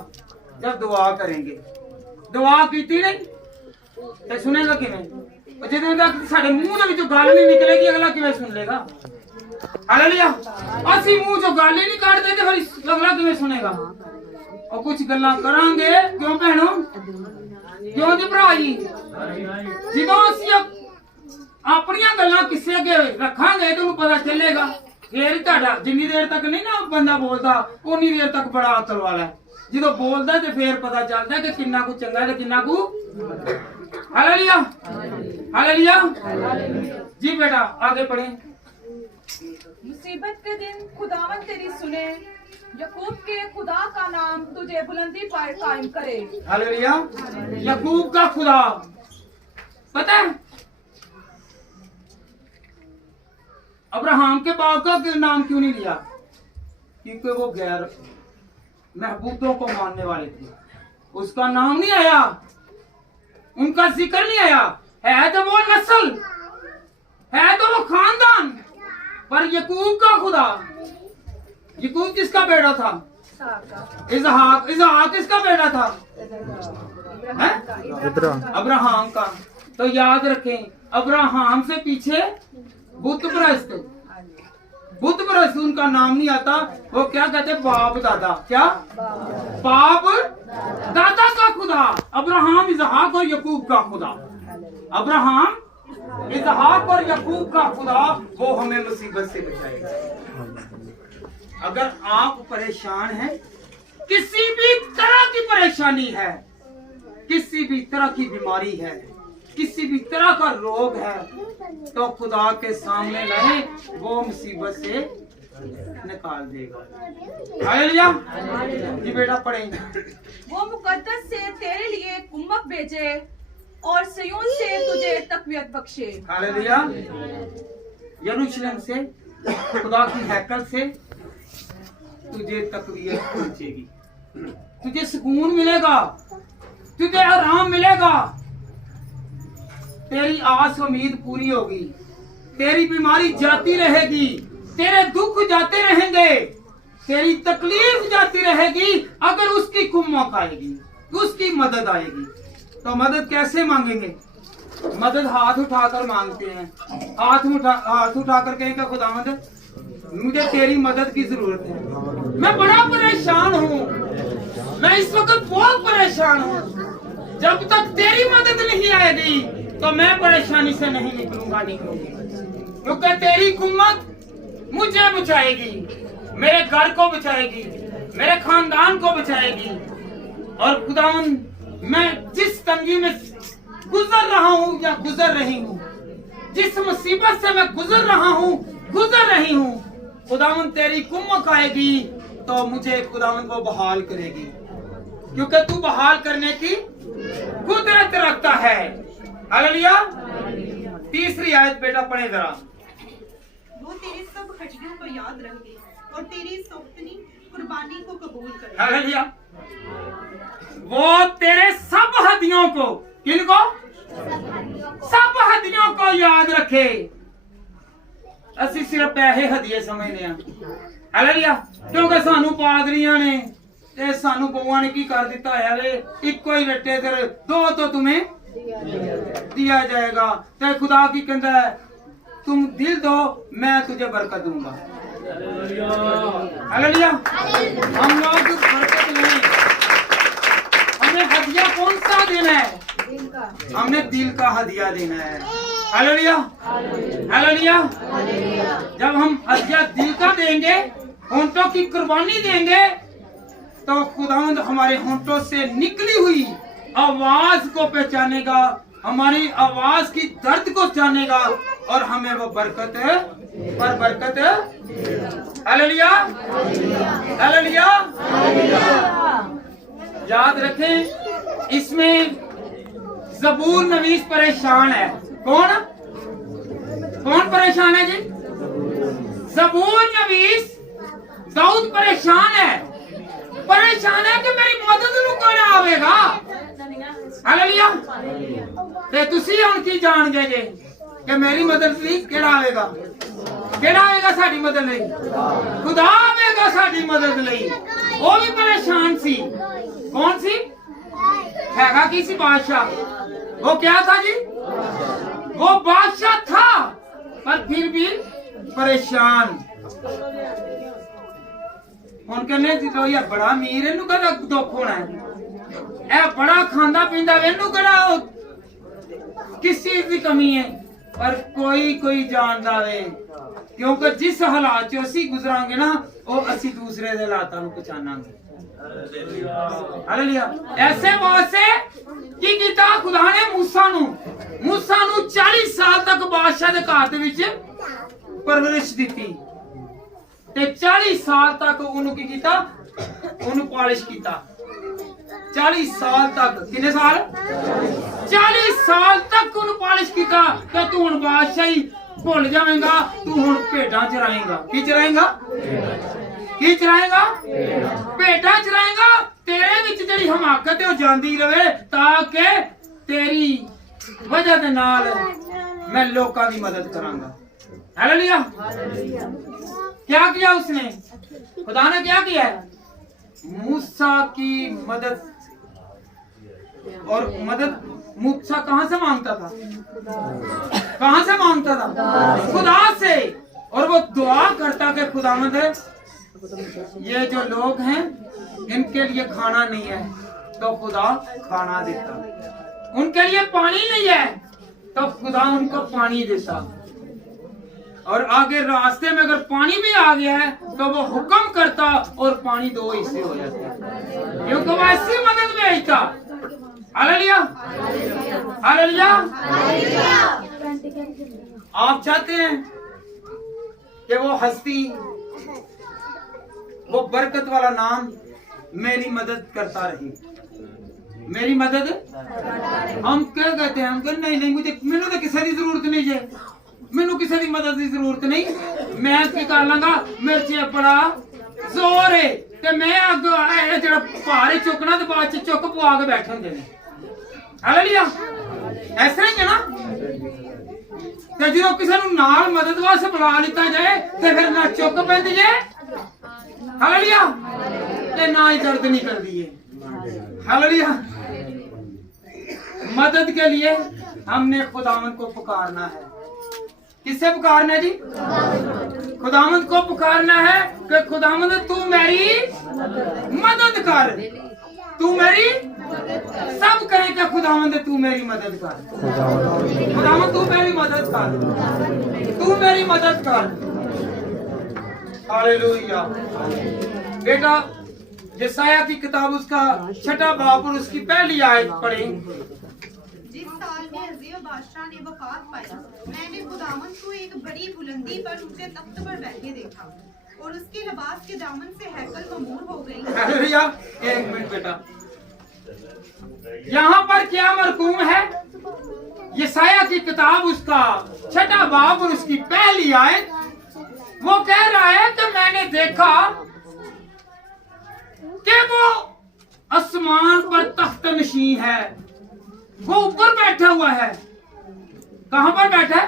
जब दुआ करेंगे। दुआ कीती नहीं तो सुनेगा किवें? जिदों तक साडे मूंह दे विचों गल नहीं निकलेगी अगला किवें सुन लेगा? हालेलुया। असीं मूंह चों गल ही नहीं कढदे ते फिर अगला किवें सुनेगा? और कुछ गल्लां करांगे, क्यों भैणो? क्यों जी भरा जी? जिदों असीं अपनियां गल्लां किसे अगे रखांगे तो उन्हें पता चलेगा। फिर तुहाडा जिन्नी देर तक नहीं ना बंदा बोलदा उन्नी देर तक बड़ा अकल वाला है। जो बोलता तो फिर पता चलता है कि किन्ना कुछ चंगा है किन्ना कु। हालेलुया। हालेलुया जी बेटा आगे पढ़े। मुसीबत के दिन खुदावन तेरी सुने, यकूब के खुदा का नाम तुझे बुलंदी पर कायम करे। हालेलुया। यकूब का खुदा, पता है अब्राहम के बाप का नाम क्यों नहीं लिया? क्योंकि वो गैर महबूदों को मानने वाले थे, उसका नाम नहीं आया, उनका जिक्र नहीं आया। है तो वो नस्ल, है तो वो खानदान, पर यकूब का खुदा। यकूब किसका बेटा था? इजहाक। इजहाक किसका बेटा था? अब्राहम का। तो याद रखें अब्राहम से पीछे बुत परस्त, बुत परस्त उनका नाम नहीं आता। वो क्या कहते? बाप दादा। क्या? बाप दादा का खुदा अब्राहम, इजहाक और यकूब का खुदा। अब्राहम, इजहाक और यकूब का खुदा वो हमें मुसीबत से बचाएगा। अगर आप परेशान हैं, किसी भी तरह की परेशानी है, किसी भी तरह की बीमारी है, किसी भी तरह का रोग है, तो खुदा के सामने लाए, वो मुसीबत से निकाल देगा। हालेलुया जी बेटा पढ़ेंगे। वो मुकद्दस से तेरे लिए कुम्मक भेजे और सिय्योन से तुझे तकवीत बख्शे। हालेलुया। यरूशलेम से, खुदा की हैकल से तुझे तकवीत पहुंचेगी, तुझे सुकून मिलेगा, तुझे आराम मिलेगा, तेरी आस उम्मीद पूरी होगी, तेरी बीमारी जाती रहेगी, तेरे दुख जाते रहेंगे, तेरी तकलीफ जाती रहेगी। अगर उसकी कुम्मक आएगी, उसकी मदद आएगी। तो मदद कैसे मांगेंगे? मदद हाथ उठाकर मांगते हैं। हाथ उठाकर कहेंगे खुदावंद मुझे तेरी मदद की जरूरत है, मैं बड़ा परेशान हूँ, मैं इस वक्त बहुत परेशान हूँ। जब तक तेरी मदद नहीं आएगी तो मैं परेशानी से नहीं निकलूंगी, क्योंकि तेरी कुम्मत मुझे बचाएगी, मेरे घर को बचाएगी, मेरे खानदान को बचाएगी। और खुदावंद मैं जिस तंगी में गुजर रहा हूँ या गुजर रही हूँ, जिस मुसीबत से मैं गुजर रहा हूँ, गुजर रही हूँ, खुदावंद तेरी कुम्मक आएगी तो मुझे खुदावंद को बहाल करेगी, क्योंकि तू बहाल करने की कुदरत रखता है। हालेलुया। तीसरी आयत बेटा पढ़े जरा। वो तेरे सब हड्डियों को याद रखे और तेरी सौतनी कुर्बानी को कबूल करे। हालेलुया। वो तेरे सब हदियों को, किनको? सब हदियों को याद रखे। ਅਸੀਂ ਸਿਰਫ ਪੈਸੇ ਹਦੀਏ ਸਮਝਦੇ ਆ। ਹਾਲੇਲੂਇਆ। ਕਿਉਂਕਿ ਸਾਨੂੰ ਪਾਦਰੀਆਂ ਨੇ ਤੇ ਸਾਨੂੰ ਬਹੂਆਂ ਨੇ ਕੀ ਕਰ ਦਿੱਤਾ ਹੋਇਆ ਵੇ, ਇੱਕੋ ਹੀ ਰੱਟੇ ਤੇ दो तो तुम्हें दिया जाएगा। ते खुदा की कहता है तुम दिल दो मैं तुझे बरकत दूंगा। हालेलुया। हम लोग बरकत लें, हमें हदिया कौन सा देना है? हमने दिल का हदिया देना है। हालेलुया। हालेलुया। जब हम हदिया दिल का देंगे, होंठों की कुर्बानी देंगे, तो खुदावंद हमारे होंठों से निकली हुई आवाज को पहचानेगा, हमारी आवाज की दर्द को जानेगा और हमें वो बरकत पर बरकत। हालेलुया। हालेलुया। याद रखें, इसमें ज़बूर नवीस परेशान है। कौन कौन परेशान है जी? ज़बूर नवीस दाऊद परेशान है। परेशान है कि मेरी मदद नूं कौन आवेगा। हालेलुया। ते तुसी हुण की जान गए जे कि मेरी मदद लई केड़ा आवेगा? केड़ा आवेगा साडी मदद लई? खुदा आवेगा साडी मदद लई। वो भी परेशान सी। कौन सी? हैगा की सी? बादशाह। वो क्या था जी? वो बादशाह था पर फिर भी परेशान। ਹੁਣ ਕਹਿੰਦੇ ਸੀ ਲੋ ਯਾਰ ਬੜਾ ਅਮੀਰ, ਇਹਨੂੰ ਕਿਹੜਾ ਦੁੱਖ ਹੋਣਾ ਹੈ? ਇਹ ਬੜਾ ਖਾਂਦਾ ਪੀਂਦਾ, ਇਹਨੂੰ ਕਿਹੜਾ ਕਿਸ ਚੀਜ਼ ਦੀ ਕਮੀ ਹੈ? ਪਰ ਕੋਈ ਜਾਣਦਾ ਵੇ, ਕਿਉਂਕਿ ਜਿਸ ਹਾਲਾਤ ਚ ਅਸੀਂ ਗੁਜ਼ਰਾਂਗੇ ਨਾ, ਉਹ ਅਸੀਂ ਦੂਸਰੇ ਦੇ ਹਾਲਾਤਾਂ ਨੂੰ ਪਛਾਣਾਂਗੇ। ਹਾਲੇਲੂਇਆ। ਐਸੇ ਵਾਸਤੇ ਕੀ ਕੀਤਾ ਖੁਦਾ ਨੇ ਮੂਸਾ ਨੂੰ 40 ਸਾਲ ਤੱਕ ਬਾਦਸ਼ਾਹ ਦੇ ਘਰ ਦੇ ਵਿੱਚ ਪਰਵਰਿਸ਼ ਦਿੱਤੀ ਤੇ 40 ਸਾਲ ਤੱਕ ਉਹਨੂੰ ਕੀ ਕੀਤਾ? ਉਹਨੂੰ ਪਾਲਿਸ਼ ਕੀਤਾ। 40 ਸਾਲ ਤੱਕ। ਕਿੰਨੇ ਸਾਲ? 40 ਸਾਲ ਤੱਕ ਉਹਨੂੰ ਪਾਲਿਸ਼ ਕੀਤਾ ਕਿ ਤੂੰ ਹੁਣ ਬਾਦਸ਼ਾਹੀ ਭੁੱਲ ਜਾਵੇਂਗਾ, ਤੂੰ ਹੁਣ ਭੇਡਾਂ ਚਰਾਏਂਗਾ। ਕੀ ਚਰਾਏਂਗਾ? ਕੀ ਚਰਾਏਂਗਾ? ਭੇਡਾਂ ਚਰਾਏਂਗਾ। ਤੇਰੇ ਵਿੱਚ ਜਿਹੜੀ ਹਮਾਕਤ ਹੈ ਉਹ ਜਾਂਦੀ ਰਵੇ, ਤਾਂ ਕਿ ਤੇਰੀ ਵਜ੍ਹਾ ਦੇ ਨਾਲ ਮੈਂ ਲੋਕਾਂ ਦੀ ਮਦਦ ਕਰਾਂਗਾ। हालेलुया। क्या किया उसने? खुदा ने क्या किया? मूसा की मदद। और मदद मूसा कहां से मांगता था? कहां से मांगता था? खुदा से। और वो दुआ करता कि खुदावंद ये जो लोग हैं इनके लिए खाना नहीं है तो खुदा खाना देता, उनके लिए पानी नहीं है तो खुदा उनको पानी देता, और आगे रास्ते में अगर पानी भी आ गया है तो वो हुक्म करता और पानी 2 हिस्से हो जाते, क्योंकि वो ऐसी मदद भेजता। हालेलुया। हालेलुया। आप चाहते हैं कि वो हस्ती, वो बरकत वाला नाम मेरी मदद करता रहे, मेरी मदद। हम क्या कहते हैं? हम कहते नहीं मुझे मैंने तो किसी की जरूरत नहीं है, मैनू किसी की मदद की जरूरत नहीं, मैं की कर लांगा, मेरे च बड़ा जोर है ते मैं अग जेड़ा भार चुकना ते बाद च चुक पवा के बैठे होंदे ने। हालेलुया। ऐसा ही है ना। ते जो किसी नूं नाल मदद वास्ते बुला लिता जाए ते फिर ना चुक पैंदी है, हालेलुया, ते ना ही दर्द नहीं करदी है। हालेलुया। मदद के लिए हमने खुदावंद को पुकारना है। किससे पुकारना है जी? खुदावंद को पुकारना है कि खुदावंद तू मेरी मदद कर, तू मेरी। सब कहे कि खुदावंद तू मेरी मदद कर, खुदावंद तू मेरी मदद कर, तू मेरी मदद कर। हालेलुया। बेटा यशायाह की किताब उसका 6वां बाब और उसकी पहली आयत पढ़े। जिस साल में अज़िया बादशाह ने वफात पाई, मैंने खुदावंद को एक बड़ी बुलंदी पर ऊंचे तख्त पर बैठे देखा और उसके लिबास के दामन से हैकल ममूर हो गई। हालेलुया। एक मिनट बेटा, यहाँ पर क्या मरकूम है? यशायाह की किताब उसका 6वां बाब और उसकी पहली आयत, वो कह रहा है कि मैंने देखा कि वो आसमान पर तख्त नशीं है, वो ऊपर बैठा हुआ है। कहां पर बैठा है?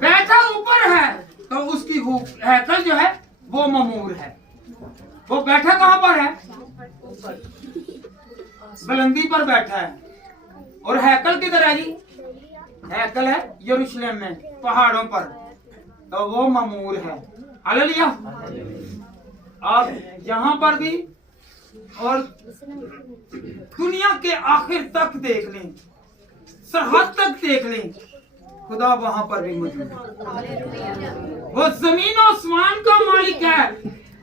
बैठा ऊपर है, तो उसकी हैकल जो है वो ममूर है। वो बैठा कहां पर है? बुलंदी पर बैठा है। और हैकल किधर है जी? हैकल है यरूशलेम में, पहाड़ों पर, तो वो ममूर है। हालेलुया। आप यहाँ पर भी और दुनिया के आखिर तक देख लें, सरहद तक देख लें, खुदा वहां पर भी मौजूद है। वो जमीन और आसमान का मालिक है।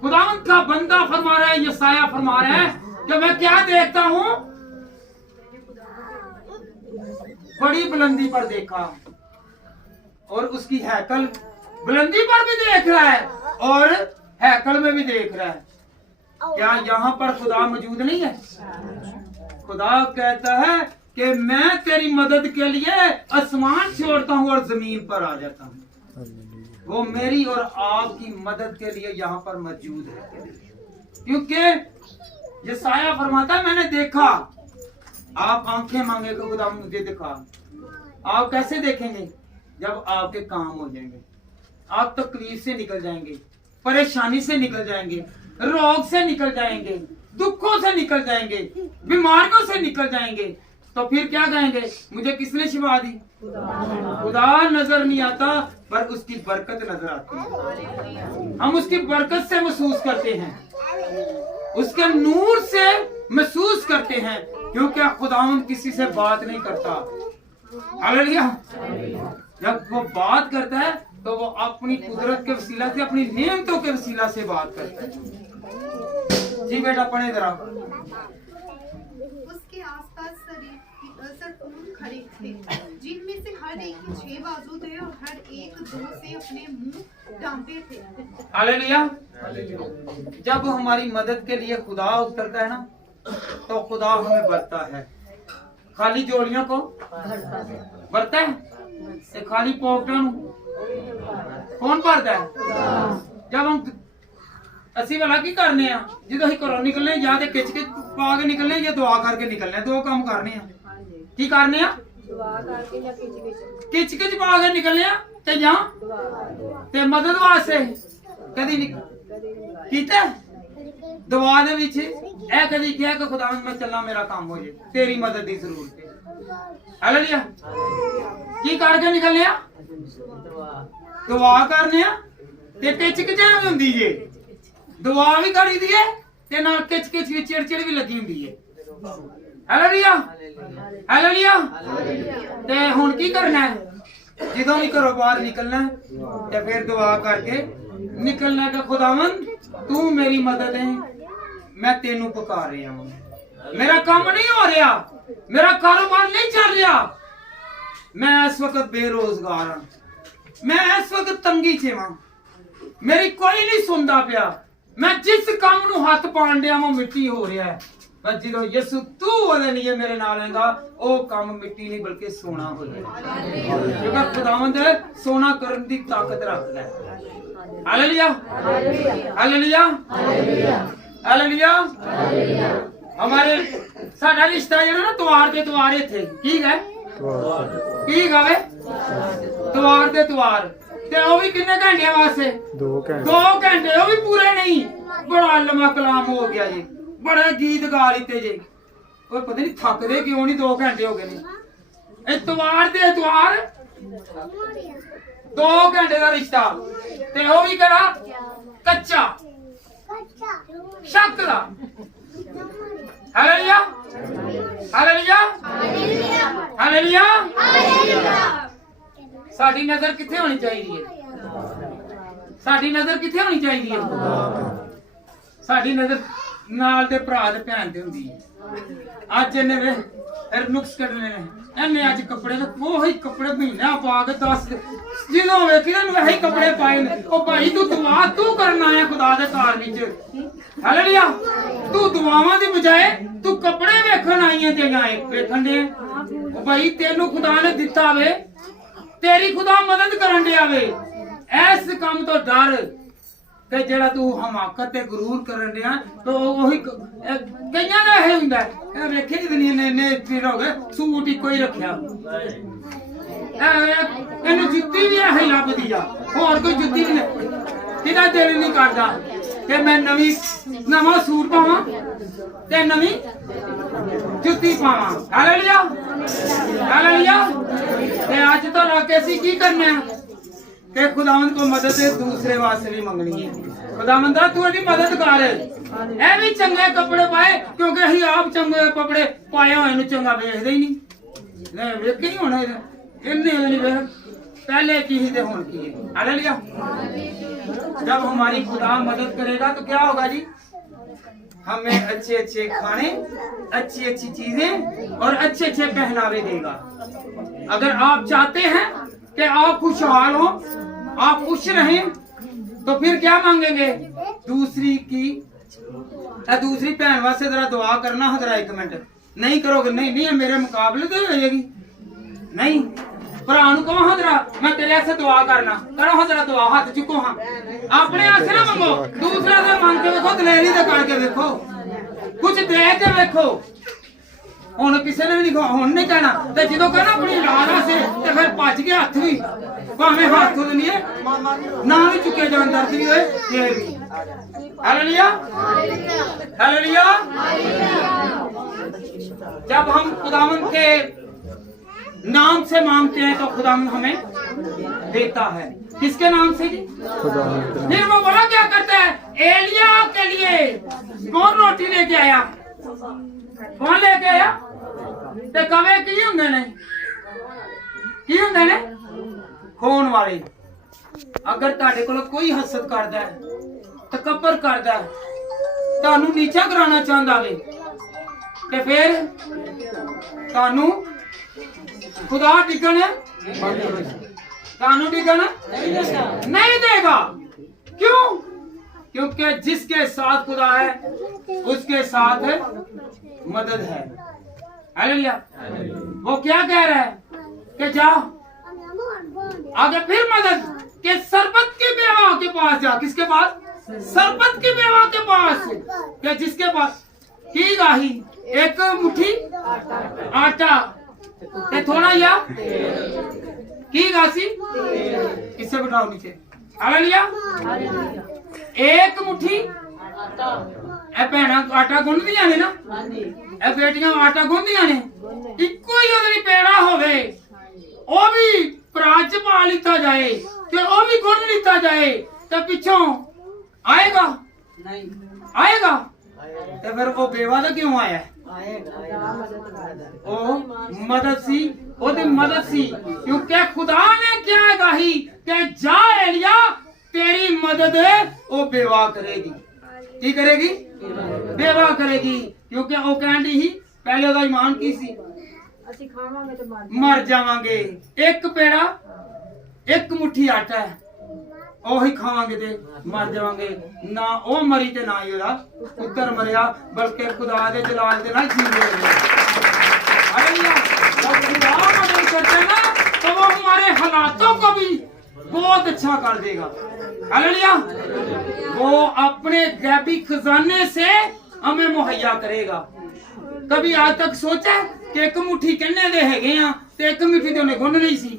खुदावंद का बंदा फरमा रहा है, यशायाह फरमा रहा है कि मैं क्या देखता हूँ? बड़ी बुलंदी पर देखा और उसकी हैकल बुलंदी पर भी देख रहा है और हैकल में भी देख रहा है। क्या यहाँ पर खुदा मौजूद नहीं है? खुदा कहता है कि मैं तेरी मदद के लिए आसमान छोड़ता हूँ और जमीन पर आ जाता हूँ। वो मेरी और आपकी मदद के लिए यहाँ पर मौजूद है, क्योंकि यशायाह फरमाता है मैंने देखा। आप आंखें मांगे तो खुदा मुझे दिखा। आप कैसे देखेंगे? जब आपके काम हो जाएंगे, आप तकलीफ से निकल जाएंगे, परेशानी से निकल जाएंगे, रोग से निकल जाएंगे, दुखों से निकल जाएंगे, बीमारियों से निकल जाएंगे, तो फिर क्या कहेंगे? मुझे किसने शिफा दी? खुदा नजर नहीं आता, पर उसकी बरकत नजर आती है। हम उसकी बरकत से महसूस करते हैं, उसके नूर से महसूस करते हैं, क्योंकि खुदावंद किसी से बात नहीं करता। हालेलुया। जब वो बात करता है तो वो अपनी कुदरत के वसीला से, अपनी नेमतों के वसीला से बात करता है। जी बेटा पढ़े जरा। उसके आसपास सरकून खड़े थे, जिनमें से हर एक के 6 बाजू थे और हर एक 2 से अपने मुंह ढांपे थे। हालेलुया। जब हमारी मदद के लिए खुदा उतरता है ना, तो खुदा हमें भरता है। खाली जोड़ियों को भरता है, ते खाली पोकटां कौन भरता है? जब हम ਅਸੀਂ वाला की करने आ, ਜਦੋਂ ਅਸੀਂ ਘਰੋਂ ਨਿਕਲਨੇ ਜਾਂ ਤੇ ਖਿੱਚ ਕੇ ਪਾ ਕੇ ਨਿਕਲਨੇ ਜਾਂ ਦੁਆ ਕਰਕੇ ਨਿਕਲਨੇ, ਦੋ ਕੰਮ ਕਰਨੇ ਆ। ਕੀ ਕਰਨੇ ਆ? ਦੁਆ ਕਰਕੇ ਜਾਂ ਖਿੱਚ ਕੇ ਪਾ ਕੇ ਨਿਕਲਨੇ ਆ ਤੇ ਜਾਂ ਤੇ ਮਦਦ ਵਾਸਤੇ ਕਦੀ ਨਹੀਂ ਕੀਤਾ। ਦੁਆ ਦੇ ਵਿੱਚ ਇਹ ਕਦੀ ਕਿਹਾ ਕਿ ਖੁਦਾਵੰਦ ਮੈਂ ਚੱਲਾਂ, ਮੇਰਾ ਕੰਮ ਹੋ ਜੇ, ਤੇਰੀ ਮਦਦ ਦੀ ਜ਼ਰੂਰਤ ਹੈ। ਹਾਲੇਲੂਇਆ। ਕੀ ਕਰਕੇ ਨਿਕਲਨੇ ਆ? ਦੁਆ ਕਰਨੇ ਆ ਤੇ ਖਿੱਚ ਕੇ ਜਾਣ ਹੁੰਦੀ ਜੇ। दुआ भी करी दी है ते नाल किच किच भी चिड़चिड़ भी लगी हुंदी है। हालेलुया। हालेलुया। ते हुण की करना है? जदों भी घरों बाहर निकलना है ते फिर दुआ करके निकलना कि खुदावंद तू मेरी मदद है, मैं तेनू पुकार रहा हूं। मेरा काम नहीं हो रहा, मेरा कारोबार नहीं चल रहा, मैं इस वक्त बेरोजगार हां, मैं इस वक्त तंगी च हां, मेरी कोई नहीं सुनता पिया, मैं जिस काम नू हथ पाण दिया वो मिट्टी हो रहा है। पर जो यसु तू ओदे लिए मेरे नाल हैगा, ओ काम मिट्टी नहीं बल्कि सोना हो जाएगा, क्योंकि खुदावंद सोना करन दी ताकत रखदा है। हालेलुया। हालेलुया। हालेलुया। हमारे साडा रिश्ता जेड़ा ना द्वार दे द्वार इथे की है, की गावे द्वार दे द्वार, ते ओ भी कितने घंटे वास्ते? 2 घंटे। ओ भी पूरे नहीं, बड़ा लम्मा कलाम हो गया जी, बड़े गीत गा लीते जी। और पता नहीं थकदे क्यों नहीं, 2 घंटे हो गए ने। इतवार दे इतवार 2 घंटे का रिश्ता, ते ओ भी करा कच्चा शक दा। हालेलुया। हालेलुया। हालेलुया। साडी नजर किथे होनी चाहिए? साडी नजर किथे होनी चाहिए? साडी नजर ਨਾਲ ਦੇ ਭਰਾ ਦੇ ਭੈਣ ਤੇ ਹੁੰਦੀ ਹੈ। ਅੱਜ ਇਹਨੇ ਵੇ ਫਿਰ ਨੁਕਸ ਕੱਢਣੇ ਨੇ। ਇਹਨੇ ਅੱਜ ਕੱਪੜੇ ਤੇ ਉਹੀ ਕੱਪੜੇ ਮਹੀਨਾ ਪਾ ਕੇ 10 ਜਦੋਂ ਵੇਖੀ ਇਹਨੂੰ ਇਹੀ ਕੱਪੜੇ ਪਾਏ ਨੇ। ਉਹ ਭਾਈ ਤੂੰ ਦੁਆ ਤੂੰ ਕਰਨ ਆਇਆ ਖੁਦਾ ਦੇ ਘਰ ਵਿੱਚ। ਹਾਲੇਲੂਇਆ। ਤੂੰ ਦੁਆਵਾਂ ਦੀ ਬਜਾਏ ਤੂੰ ਕੱਪੜੇ ਵੇਖਣ ਆਈਆਂ ਤੇ ਆਏ ਵੇਖਣ ਦੇ। ਉਹ ਭਾਈ ਤੈਨੂੰ ਖੁਦਾ ਨੇ ਦਿੱਤਾ ਵੇ, ਤੇਰੀ ਖੁਦਾ ਮਦਦ ਕਰਨ ਡਿਆ ਵੇ। ਇਸ ਕੰਮ ਤੋਂ ਡਰ ਕਿ ਜਿਹੜਾ ਤੂੰ ਹਮਾਕਤ ਤੇ ਗਰੂਰ ਕਰਨ ਡਿਆ ਤਾਂ ਉਹੀ ਕਈਆਂ ਦਾ ਇਹ ਹੁੰਦਾ। ਇਹ ਵੇਖੇ ਕਿ ਦੁਨੀਆ ਨੇ ਇੰਨੇ ਫਿਰ ਹੋ ਗਏ ਸੂਟ ਇੱਕੋ ਹੀ ਰੱਖਿਆ। ਇਹਨੂੰ ਜੁੱਤੀ ਵੀ ਇਹ ਲੱਭਦੀ ਆ, ਹੋਰ ਕੋਈ ਜੁੱਤੀ ਨਹੀਂ। ਕਿਹਦਾ ਦਿਲ ਨਹੀਂ ਕਰਦਾ ਕਿ ਮੈਂ ਨਵਾਂ ਸੂਟ ਪਾਵਾਂ ਤੇ ਨਵੀਂ ਜੁੱਤੀ ਪਾਵਾਂ। Hallelujah hallelujah. ਤੇ ਅੱਜ ਤੋਂ ਲਾ ਕੇ ਅਸੀਂ ਕੀ ਕਰਨਾ ਹੈ ਕਿ ਖੁਦਾਵੰਦ ਕੋ ਮਦਦ दूसरे वास्ते भी मंगनी है। खुदावंद तू ਇਹਦੀ ਮਦਦ ਕਰ। ਇਹ ਵੀ ਚੰਗੇ ਕੱਪੜੇ ਪਾਏ ਕਿਉਂਕਿ ਅਸੀਂ ਆਪ ਚੰਗੇ ਕੱਪੜੇ ਪਾਏ ਹੋਏ ਨੂੰ ਚੰਗਾ ਵੇਖਦੇ ਹੀ ਨਹੀਂ। ਲੈ ਵੇਖ ਹੀ ਹੋਣਾ ਇਹਨੇ ਨਹੀਂ ਵੇਖ पहले की ही थे ਹੁਣ की है। हालेलुया। जब हमारी खुदा मदद करेगा तो क्या होगा जी? हमें अच्छे अच्छे खाने, अच्छी अच्छी चीजें और अच्छे अच्छे पहनावे देगा। अगर आप चाहते हैं कि आप खुशहाल हो, आप खुश रहें, तो फिर क्या मांगेंगे? दूसरी बहन वास्ते जरा दुआ करना है। जरा 1 मिनट नहीं करोगे, नहीं मेरे मुकाबले तो हो जाएगी। नहीं भरा कहो हाँ जरा मैं तेरे से दुआ करना, करो हाँ जरा दुआ, हाथ चुको हाँ। अपने हाथ से ना मंगो, दूसरा से मांग के देखो, दलेरी से करके देखो, कुछ दे के देखो। हुण किसी ने भी नहीं हुण नहीं कहना ते जो कहना अपनी लाला से ते फिर भज के हाथ भी भावें हाथ नहीं है ना भी चुके जान दर्द भी होए फिर भी। Hallelujah hallelujah. जब हम खुदावंद के नाम से मांगते हैं तो खुदावंद हमें देता है। किसके नाम से जी? फिर वो बड़ा क्या करता है? एलिया के लिए कौन रोटी लेके आया? कौन लेके आया? ते कवे की हुंदे ने? की हुंदे ने? खोण वाले। अगर तुहाडे कोल कोई हसद करदा है, तकब्बर करदा है, तुहानू नीचा कराना चाहंदा वे, ते फिर तुहानू खुदा टिकन कानून टिकन नहीं देगा। क्यों? क्योंकि जिसके साथ खुदा है उसके साथ मदद है। हालेलुया। वो क्या कह रहा है कि जाओ आगे फिर मदद के सरबत की बेवा के पास जा। किसके पास? सरबत की बेवा के पास, कि जिसके पास की गाही 1 मुट्ठी आटा ते थोड़ा या की गासी, इससे बिठाओ नीचे। हालेलुया। 1 मुट्ठी ए भैणा आटा गुंदियां ने ना, ए बेटियां आटा गुंदियां ने, इको ही अगर पेड़ा होवे ओ भी प्राच पा लिता जाए ते ओ भी गुंद लिता जाए ते पिछों आएगा नहीं आएगा ते फिर वो बेवा दा क्यों आया? ओ मदद सी, ओदी मदद सी। क्योंकि खुदा ने क्या कही कि जा एलिया तेरी मदद ओ बेवा करेगी। की करेगी? बेवा करेगी। क्योंकि ओ कहंदी ही पहले ओदा ईमान की सी, ਅਸੀਂ ਖਾਵਾਂਗੇ ਤੇ मर जावांगे। 1 पेड़ा 1 मुट्ठी आटा है, ओही खावांगे ते मर जावांगे। ना ओ मरी ते ना ही ओदा पुत्र मरिया, बल्कि खुदा दे जलाल दे नाल जी रहे। हालेलुया। जब खुदा मदद करता है ना तो वो हमारे हालातों को भी बहुत अच्छा कर देगा। हालेलुया। वो अपने गैबी खजाने से हमें मुहैया करेगा। कभी आज तक सोचा कि 1 मुट्ठी किन्ने दे हैगे आ ते 1 मुट्ठी ते उन्हें गुन नहीं सी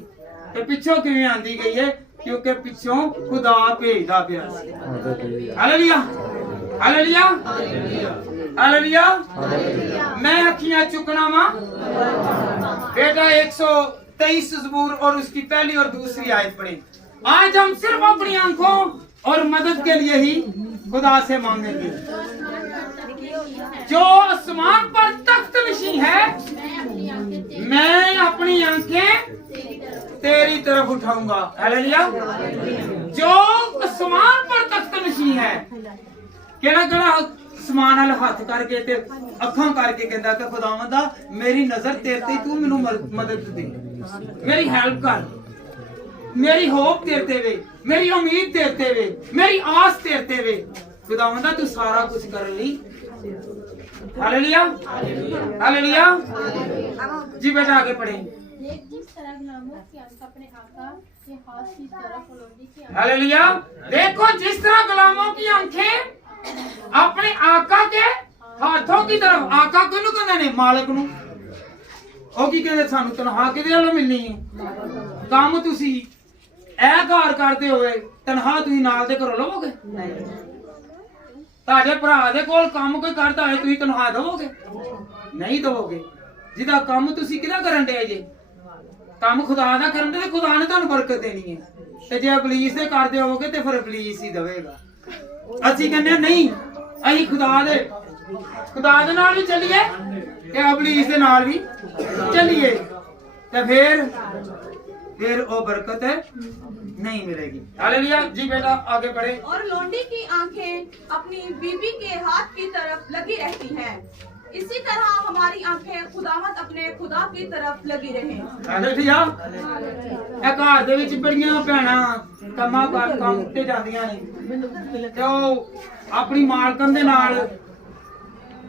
ते पिछों किवें आंदी गई है? क्योंकि पिछों खुदा भेजदा पिया सी। Hallelujah hallelujah hallelujah. मैं अखियां चुकना वा बेटा 123 ज़बूर और उसकी पहली और दूसरी आयत पढ़े। आज हम सिर्फ अपनी आंखों और मदद के लिए ही खुदा से मांगेंगे। जो आसमान पर तख्त नशीं है, मैं अपनी आंखें तेरी तरफ उठाऊंगा। हालेलुया। जो आसमान पर तख्त नशीं है, केड़ा केड़ा आसमान वाल हथ करके ते अखां करके कहंदा कि खुदावंदा मेरी नजर तेरे ते तू मैनू मदद दे, मेरी हेल्प कर, मेरी होप तेरे ते वे, मेरी उम्मीद तेरे ते वे, मेरी आस तेरे ते वे। खुदावंदा तू सारा कुछ कर ली। Hallelujah hallelujah. जी बेटा आगे पढ़े। जिस तरह गुलामों की आंख अपने आका के हाथ की तरफ लौंडी की आंख हालेलुया। देखो जिस तरह गुलामों की आंखें अपने आका के हाथों की तरफ, आका किहनू कहंदे ने? मालिक नू। ਉਹ ਕੀ ਕਹਿੰਦੇ ਸਾਨੂੰ ਤਨਖਾਹ ਕਿਹਦੇ ਵੱਲੋਂ ਮਿਲਣੀ ਹੈ? ਕੰਮ ਤੁਸੀਂ ਇਹ ਘਰ ਕਰਦੇ ਹੋਏ ਤਨਖਾਹ ਤੁਸੀਂ ਨਾਲ ਦੇ ਘਰੋਂ ਲਵੋਗੇ? ਨਹੀਂ। ਤੁਹਾਡੇ ਭਰਾ ਦੇ ਕੋਲ ਕੰਮ ਕੋਈ ਕਰਦਾ ਹੋਏ ਤੁਸੀਂ ਤਨਖਾਹ ਦੇਵੋਗੇ? ਨਹੀਂ ਦੇਵੋਗੇ। ਜਿਹਦਾ ਕੰਮ ਤੁਸੀਂ ਕਿਹਦਾ ਕਰਨ ਦੇ ਜੇ? ਕੰਮ ਖੁਦਾ ਦਾ ਕਰਨ ਦੇ ਤੇ ਖੁਦਾ ਨੇ ਤੁਹਾਨੂੰ ਬਰਕਤ ਦੇਣੀ ਹੈ। ਤੇ ਜੇ ਇਬਲੀਸ ਦੇ ਕਰਦੇ ਹੋਵੋਗੇ ਤੇ ਫਿਰ ਇਬਲੀਸ ਹੀ ਦੇਵੇਗਾ। ਅਸੀਂ ਕਹਿੰਦੇ ਨਹੀਂ, ਅਸੀਂ ਖੁਦਾ ਦੇ ਨਾਲ ਵੀ ਚੱਲੀਏ ਤੇ ਇਬਲੀਸ ਦੇ ਨਾਲ ਵੀ ਚੱਲੀਏ ਤੇ फिर वो बरकत नहीं मिलेगी। हालेलुया। जी बेटा आगे बढ़े। और लौंडी की आंखें अपनी बीवी के हाथ की तरफ लगी रहती हैं, इसी तरह हमारी आंखें खुदावंद अपने खुदा की तरफ लगी रहे। हालेलुया। ਇਹ ਘਰ ਦੇ ਵਿੱਚ ਬੜੀਆਂ ਭੈਣਾਂ ਕੰਮਾਂ ਕਰ ਕੰਮ ਉੱਤੇ ਜਾਂਦੀਆਂ ਨੇ ਤੇ ਉਹ ਆਪਣੀ ਮਾਲਕਨ ਦੇ ਨਾਲ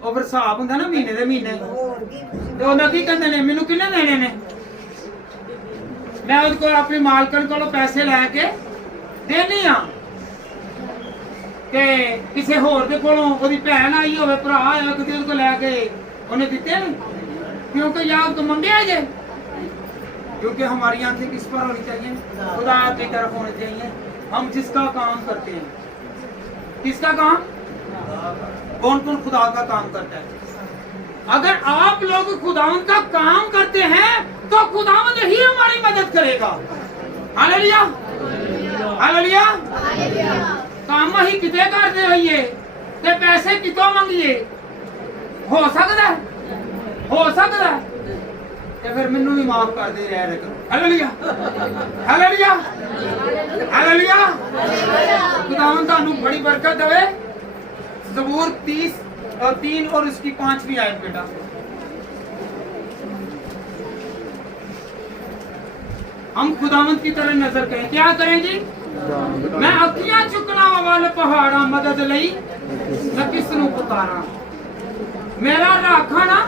ਉਹ ਫਿਰ ਹਿਸਾਬ ਹੁੰਦਾ ਨਾ ਮਹੀਨੇ ਦੇ ਮਹੀਨੇ ਤੇ ਉਹਨਾਂ ਕੀ ਕਹਿੰਦੇ ਨੇ ਮੈਨੂੰ ਕਿੰਨੇ ਦੇਣੇ ਨੇ? मैं उसको अपनी मालकन को पैसे लैके देनी हाँ कि किसी होर दे कोलों ओदी भैन आई होवे भरा आया किसी उसको लैके उन्हें दिते नहीं, क्योंकि या उसको मंगे जे। क्योंकि हमारी आंखें किस पर होनी चाहिए? खुदा की तरफ होनी चाहिए। हम जिसका काम करते हैं, किसका काम? कौन कौन खुदा का काम करता है? अगर आप लोग खुदावंद का काम करते हैं तो खुदावंद ही हमारी मदद करेगा। Hallelujah hallelujah. काम ही किते करते होइए ते पैसे कितों मंगिए? हो सकता है ते फिर मैनू भी माफ कर दे रहा करो। Hallelujah hallelujah hallelujah. खुदावंद तानू बड़ी बरकत देवे। ज़बूर 30:3 और इसकी 5वीं आयत बेटा। हम खुदावंद की तरह नजर करें। क्या करें जी? मैं अखियां चुकना वाले पहाड़ा मदद लई मैं किस नू पुकारा? मेरा राखा ना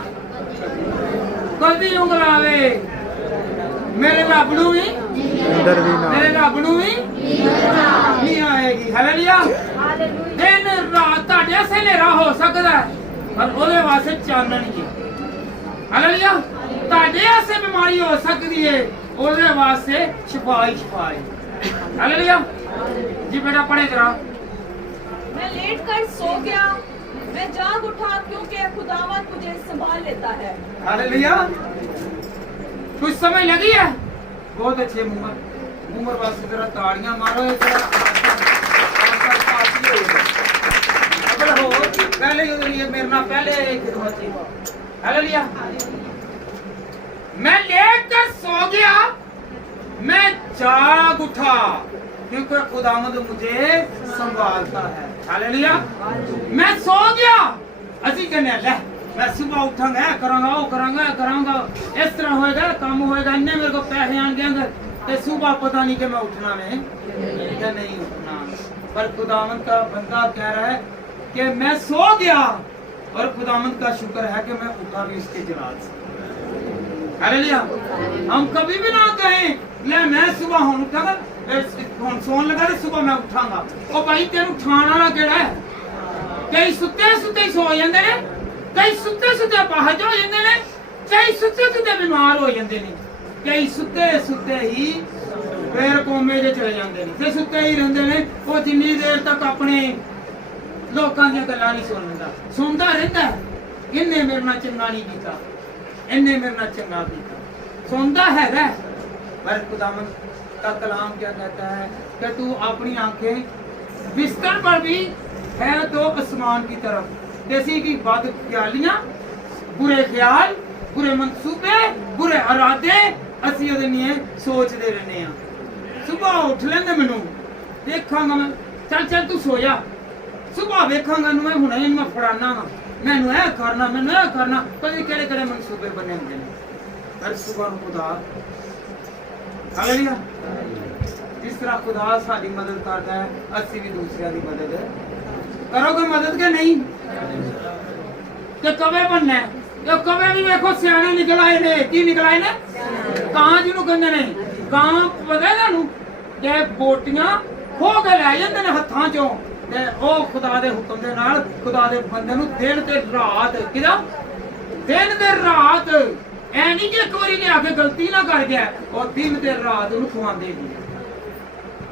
कदी उंगलावे मेरे रब नू भी नहीं आएगी। हालेलुया। दिन रात ਤੁਹਾਡੇ ਸੇ ਹਨੇਰਾ ਹੋ ਸਕਦਾ ਹੈ ਪਰ ਉਹਦੇ ਵਾਸਤੇ ਚਾਨਣ ਹੀ। ਹਾਲੇਲੂਇਆ। ਤੁਹਾਡੇ ਸੇ ਬਿਮਾਰੀ ਹੋ ਸਕਦੀ ਹੈ ਉਹਦੇ ਵਾਸਤੇ ਸ਼ਿਫਾ ਹੀ ਸ਼ਿਫਾ ਹੈ। हालेलुया। जी बेटा पढ़े जरा। मैं लेट कर सो गया, मैं जाग उठा क्योंकि खुदावंद मुझे संभाल लेता है। हालेलुया। कुछ समय लगी है? बहुत अच्छे मुमर वास्ते जरा ताड़ियां मारो। पहले ये मेरे ना पहले खिदमत थी। हालेलुया। मैं लेट कर सो गया, मैं जाग उठा क्योंकि खुदावंद मुझे संभालता है। हालेलुया। मैं सो गया, असि कहने ले मैं सुबह उठांगा करांगा वो करांगा करांगा इस तरह होएगा काम होएगा इन्ने मेरे को पैसे आएंगे ते सुबह पता नहीं कि मैं उठना में या नहीं उठना। पर खुदावंद का बंदा कह रहा है कि मैं सो गया और खुदावंद का शुक्र है कि मैं उठा भी इसके जलाल से। हालेलुया। हम कभी भी ना कहें ले मैं सुबह हूं उठांगा सोन लगा तो सुबह मैं उठांगा। ओ भाई तेन उठाने वाला केड़ा है? कई सुते सुते सो जांदे ने, कई सुते सुते बाहर हो जांदे ने, कई सुते सुते बीमार हो जांदे ने, कई सुते सुते ही फिर कोमे जे चले जांदे ने ते सुते ही रहंदे ने। वो जिन्नी देर तक अपने लोकां दी गल्लां नहीं सुनदा रहंदा इन्ने मेरे नाल चंगा नहीं कीता, इन्ने मेरे नाल चंगा कीता सुनदा हैगा। पर खुदावंद का कलाम क्या कहता है कि तू अपनी आंखें बिस्तर पर भी है तो आसमान की तरफ जैसी की बद ख्यालियां बुरे ख्याल बुरे मंसूबे बुरे इरादे असी ओदे लिए सोचते रहने सुबह उठ लेंगे मैनू देखांगा मैं चल चल तू सोया ਸੁਭਾ ਵੇਖਾਂਗਾ ਨੂੰ ਮੈਂ ਹੁਣੇ ਇਹਨੂੰ ਮੈਂ ਫੜਾਣਾ ਵਾ, ਮੈਨੂੰ ਇਹ ਕਰਨਾ, ਮੈਨੂੰ ਇਹ ਕਰਨਾ, ਪਤਾ ਕਿਹੜੇ ਕਿਹੜੇ ਮਨਸੂਬੇ ਬਣੇ ਹੁੰਦੇ ਨੇ। ਪਰ ਸੁਭਾ ਨੂੰ ਖੁਦਾ ਹਾਲੇਲੂਇਆ, ਜਿਸ ਤਰ੍ਹਾਂ ਖੁਦਾ ਸਾਡੀ ਮਦਦ ਕਰਦਾ ਹੈ, ਅਸੀਂ ਵੀ ਦੂਸਰਿਆਂ ਦੀ ਮਦਦ ਕਰੋਗੇ। ਮਦਦ ਕੇ ਨਹੀਂ ਤੇ ਕਵੇ ਬਣਨਾ ਹੈ। ਤੇ ਕਵੇ ਵੀ ਵੇਖੋ ਸਿਆਣੇ ਨਿਕਲ ਆਏ ਨੇ। ਕੀ ਨਿਕਲ ਆਏ ਨੇ? ਕਾਂ ਜਿਹਨੂੰ ਕਹਿੰਦੇ ਨੇ। ਕਾਂ ਪਤਾ ਤੁਹਾਨੂੰ ਕਿ ਬੋਟੀਆਂ ਖੋ ਕੇ ਲੈ ਜਾਂਦੇ ਨੇ ਹੱਥਾਂ ਚੋਂ, ਤੇ ਉਹ ਖੁਦਾ ਦੇ ਹੁਕਮ ਦੇ ਨਾਲ ਖੁਦਾ ਦੇ ਬੰਦੇ ਨੂੰ ਦਿਨ ਤੇ ਰਾਤ, ਕਿਹਦਾ ਦਿਨ ਤੇ ਰਾਤ, ਐ ਨਹੀਂ ਕਿ ਇੱਕ ਵਾਰੀ ਲਿਆ ਕੇ ਗਲਤੀ ਨਾ ਕਰ ਗਿਆ, ਉਹ ਦਿਨ ਤੇ ਰਾਤ ਉਹਨੂੰ ਖਵਾਉਂਦੇ ਨੇ।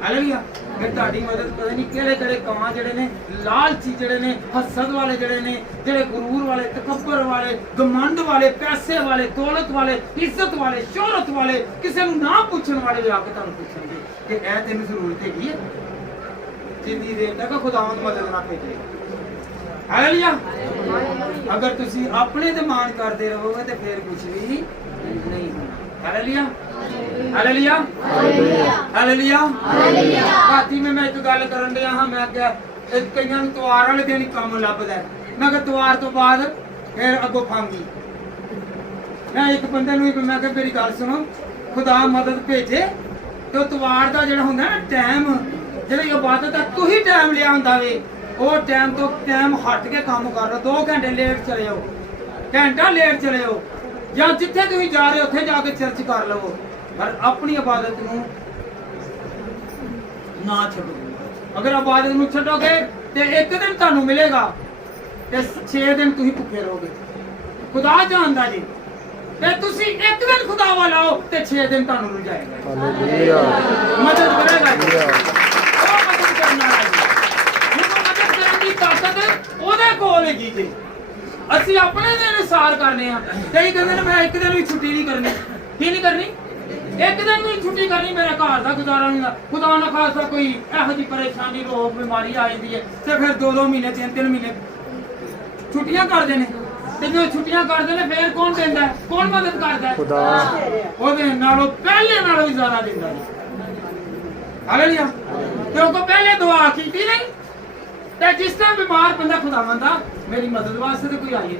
ਹਾਲੇਲੂਇਆ। ਫਿਰ ਤੁਹਾਡੀ ਮਦਦ ਪਤਾ ਨਹੀਂ ਕਿਹੜੇ ਕਿਹੜੇ ਕਾਂ ਜਿਹੜੇ ਨੇ, ਲਾਲਚੀ ਜਿਹੜੇ ਨੇ, ਹਸਦ ਵਾਲੇ ਜਿਹੜੇ ਨੇ, ਜਿਹੜੇ ਗੁਰੂਰ ਵਾਲੇ, ਤਕੱਬਰ ਵਾਲੇ, ਗਮੰਡ ਵਾਲੇ, ਪੈਸੇ ਵਾਲੇ, ਦੌਲਤ ਵਾਲੇ, ਇੱਜ਼ਤ ਵਾਲੇ, ਸ਼ੋਹਰਤ ਵਾਲੇ, ਕਿਸੇ ਨੂੰ ਨਾ ਪੁੱਛਣ ਵਾਲੇ ਵੀ ਆ ਕੇ ਤੁਹਾਨੂੰ ਪੁੱਛਣਗੇ ਕਿ ਇਹ ਤੈਨੂੰ ਜ਼ਰੂਰਤ ਹੈਗੀ ਹੈ। ਜਿੰਨੀ ਦੇਰ ਤੱਕ ਖੁਦਾਵੰਦ ਮਦਦ ਨਾ ਭੇਜੇ। ਹਾਲੇਲੂਇਆ। ਅਗਰ ਤੁਸੀਂ ਆਪਣੇ ਤੇ ਮਾਣ ਕਰਦੇ ਰਹੋਗੇ ਤੇ ਫਿਰ ਕੁਝ ਵੀ ਨਹੀਂ ਹੋਣਾ। Hallelujah, hallelujah, hallelujah, hallelujah. ਬਾਤੀ ਮੈਂ ਇੱਕ ਗੱਲ ਕਰਨ ਡਿਆ ਹਾਂ। ਮੈਂ ਕਿਹਾ ਕਈਆਂ ਨੂੰ ਤਵਾਰ ਵਾਲੇ ਦਿਨ ਹੀ ਕੰਮ ਲੱਭਦਾ। ਮੈਂ ਕਿਹਾ ਤਵਾਰ ਤੋਂ ਬਾਅਦ ਫਿਰ ਅੱਗੋਂ ਫਾਂਗੀ। ਮੈਂ ਇੱਕ ਬੰਦੇ ਨੂੰ ਮੈਂ ਕਿਹਾ ਮੇਰੀ ਗੱਲ ਸੁਣੋ, ਖੁਦਾ ਮਦਦ ਭੇਜੇ ਤੇ ਤਵਾਰ ਦਾ ਜਿਹੜਾ ਹੁੰਦਾ ਨਾ ਟਾਈਮ, ਜਿਹੜੀ ਇਬਾਦਤ ਦਾ ਤੁਸੀਂ ਟਾਈਮ ਲਿਆ ਹੁੰਦਾ ਵੇ, ਉਹ ਟਾਈਮ ਤੋਂ ਟਾਈਮ ਹਟ ਕੇ ਕੰਮ ਕਰ ਲਓ। 2 ਘੰਟੇ ਲੇਟ ਚਲੇ ਜਾਓ, ਘੰਟਾ ਲੇਟ ਚਲੇ ਜਾਓ, ਜਾਂ ਜਿੱਥੇ ਤੁਸੀਂ ਜਾ ਰਹੇ ਹੋ ਉੱਥੇ ਜਾ ਕੇ ਚਰਚ ਕਰ ਲਵੋ, ਪਰ ਆਪਣੀ ਇਬਾਦਤ ਨੂੰ ਨਾ ਛੱਡੋ। ਅਗਰ ਇਬਾਦਤ ਨੂੰ ਛੱਡੋਗੇ ਤੇ ਇੱਕ ਦਿਨ ਤੁਹਾਨੂੰ ਮਿਲੇਗਾ ਤੇ 6 ਦਿਨ ਤੁਸੀਂ ਭੁੱਖੇ ਰਹੋਗੇ। ਖੁਦਾ ਜਾਣਦਾ ਜੀ। ਤੇ ਤੁਸੀਂ ਇੱਕ ਦਿਨ ਖੁਦਾ ਵਾਲਾ ਆਓ ਤੇ 6 ਦਿਨ ਤੁਹਾਨੂੰ ਰੁਝਾਏਗਾ। ਹਾਲੇਲੂਇਆ। ਮਦਦ ਕਰੇਗਾ ਜੀ। ਉਹ ਮਦਦ ਕਰਨ ਵਾਲਾ ਜੀ। ਜਿਹਨੂੰ ਮਦਦ ਕਰਨ ਦੀ ਤਾਕਤ ਉਹਦੇ ਕੋਲ ਹੈਗੀ ਜੀ। ਅਸੀਂ ਆਪਣੇ ਦੇ ਅਨੁਸਾਰ ਕਰਨੇ ਆ। ਕਈ ਕਹਿੰਦੇ ਨੇ ਮੈਂ ਇੱਕ ਦਿਨ ਵੀ ਛੁੱਟੀ ਨਹੀਂ ਕਰਨੀ। ਕੀ ਨਹੀਂ ਕਰਨੀ? ਇੱਕ ਦਿਨ ਵੀ ਛੁੱਟੀ ਕਰਨੀ, ਮੇਰਾ ਘਰ ਦਾ ਗੁਜ਼ਾਰਾ ਨਹੀਂ ਹੁੰਦਾ। ਖੁਦਾ ਨਾ ਖਾਸਾ ਕੋਈ ਇਹੋ ਜਿਹੀ ਪਰੇਸ਼ਾਨੀ, ਰੋਗ, ਬਿਮਾਰੀ ਆ ਜਾਂਦੀ ਹੈ ਤੇ ਫਿਰ 2-2 ਮਹੀਨੇ 3-3 ਮਹੀਨੇ ਛੁੱਟੀਆਂ ਕਰਦੇ ਨੇ। ਤੇ ਜੋ ਛੁੱਟੀਆਂ ਕਰਦੇ ਨੇ ਫਿਰ ਕੌਣ ਦਿੰਦਾ? ਕੌਣ ਮਦਦ ਕਰਦਾ? ਖੁਦਾ। ਉਹਦੇ ਨਾਲੋਂ ਪਹਿਲੇ ਨਾਲੋਂ ਵੀ ਜ਼ਿਆਦਾ ਦਿੰਦਾ ਜੀ। ਹਾਲੇਲੂਇਆ। ਕਿਉਂਕਿ ਪਹਿਲੇ ਦੁਆ ਕੀਤੀ ਨਹੀਂ ਤੇ ਜਿਸ ਤਰ੍ਹਾਂ ਬਿਮਾਰ ਬੰਦਾ ਖੁਦਾਵੰਦ ਦਾ ਮੇਰੀ ਮਦਦ ਵਾਸਤੇ ਤੇ ਕੋਈ ਆਈ,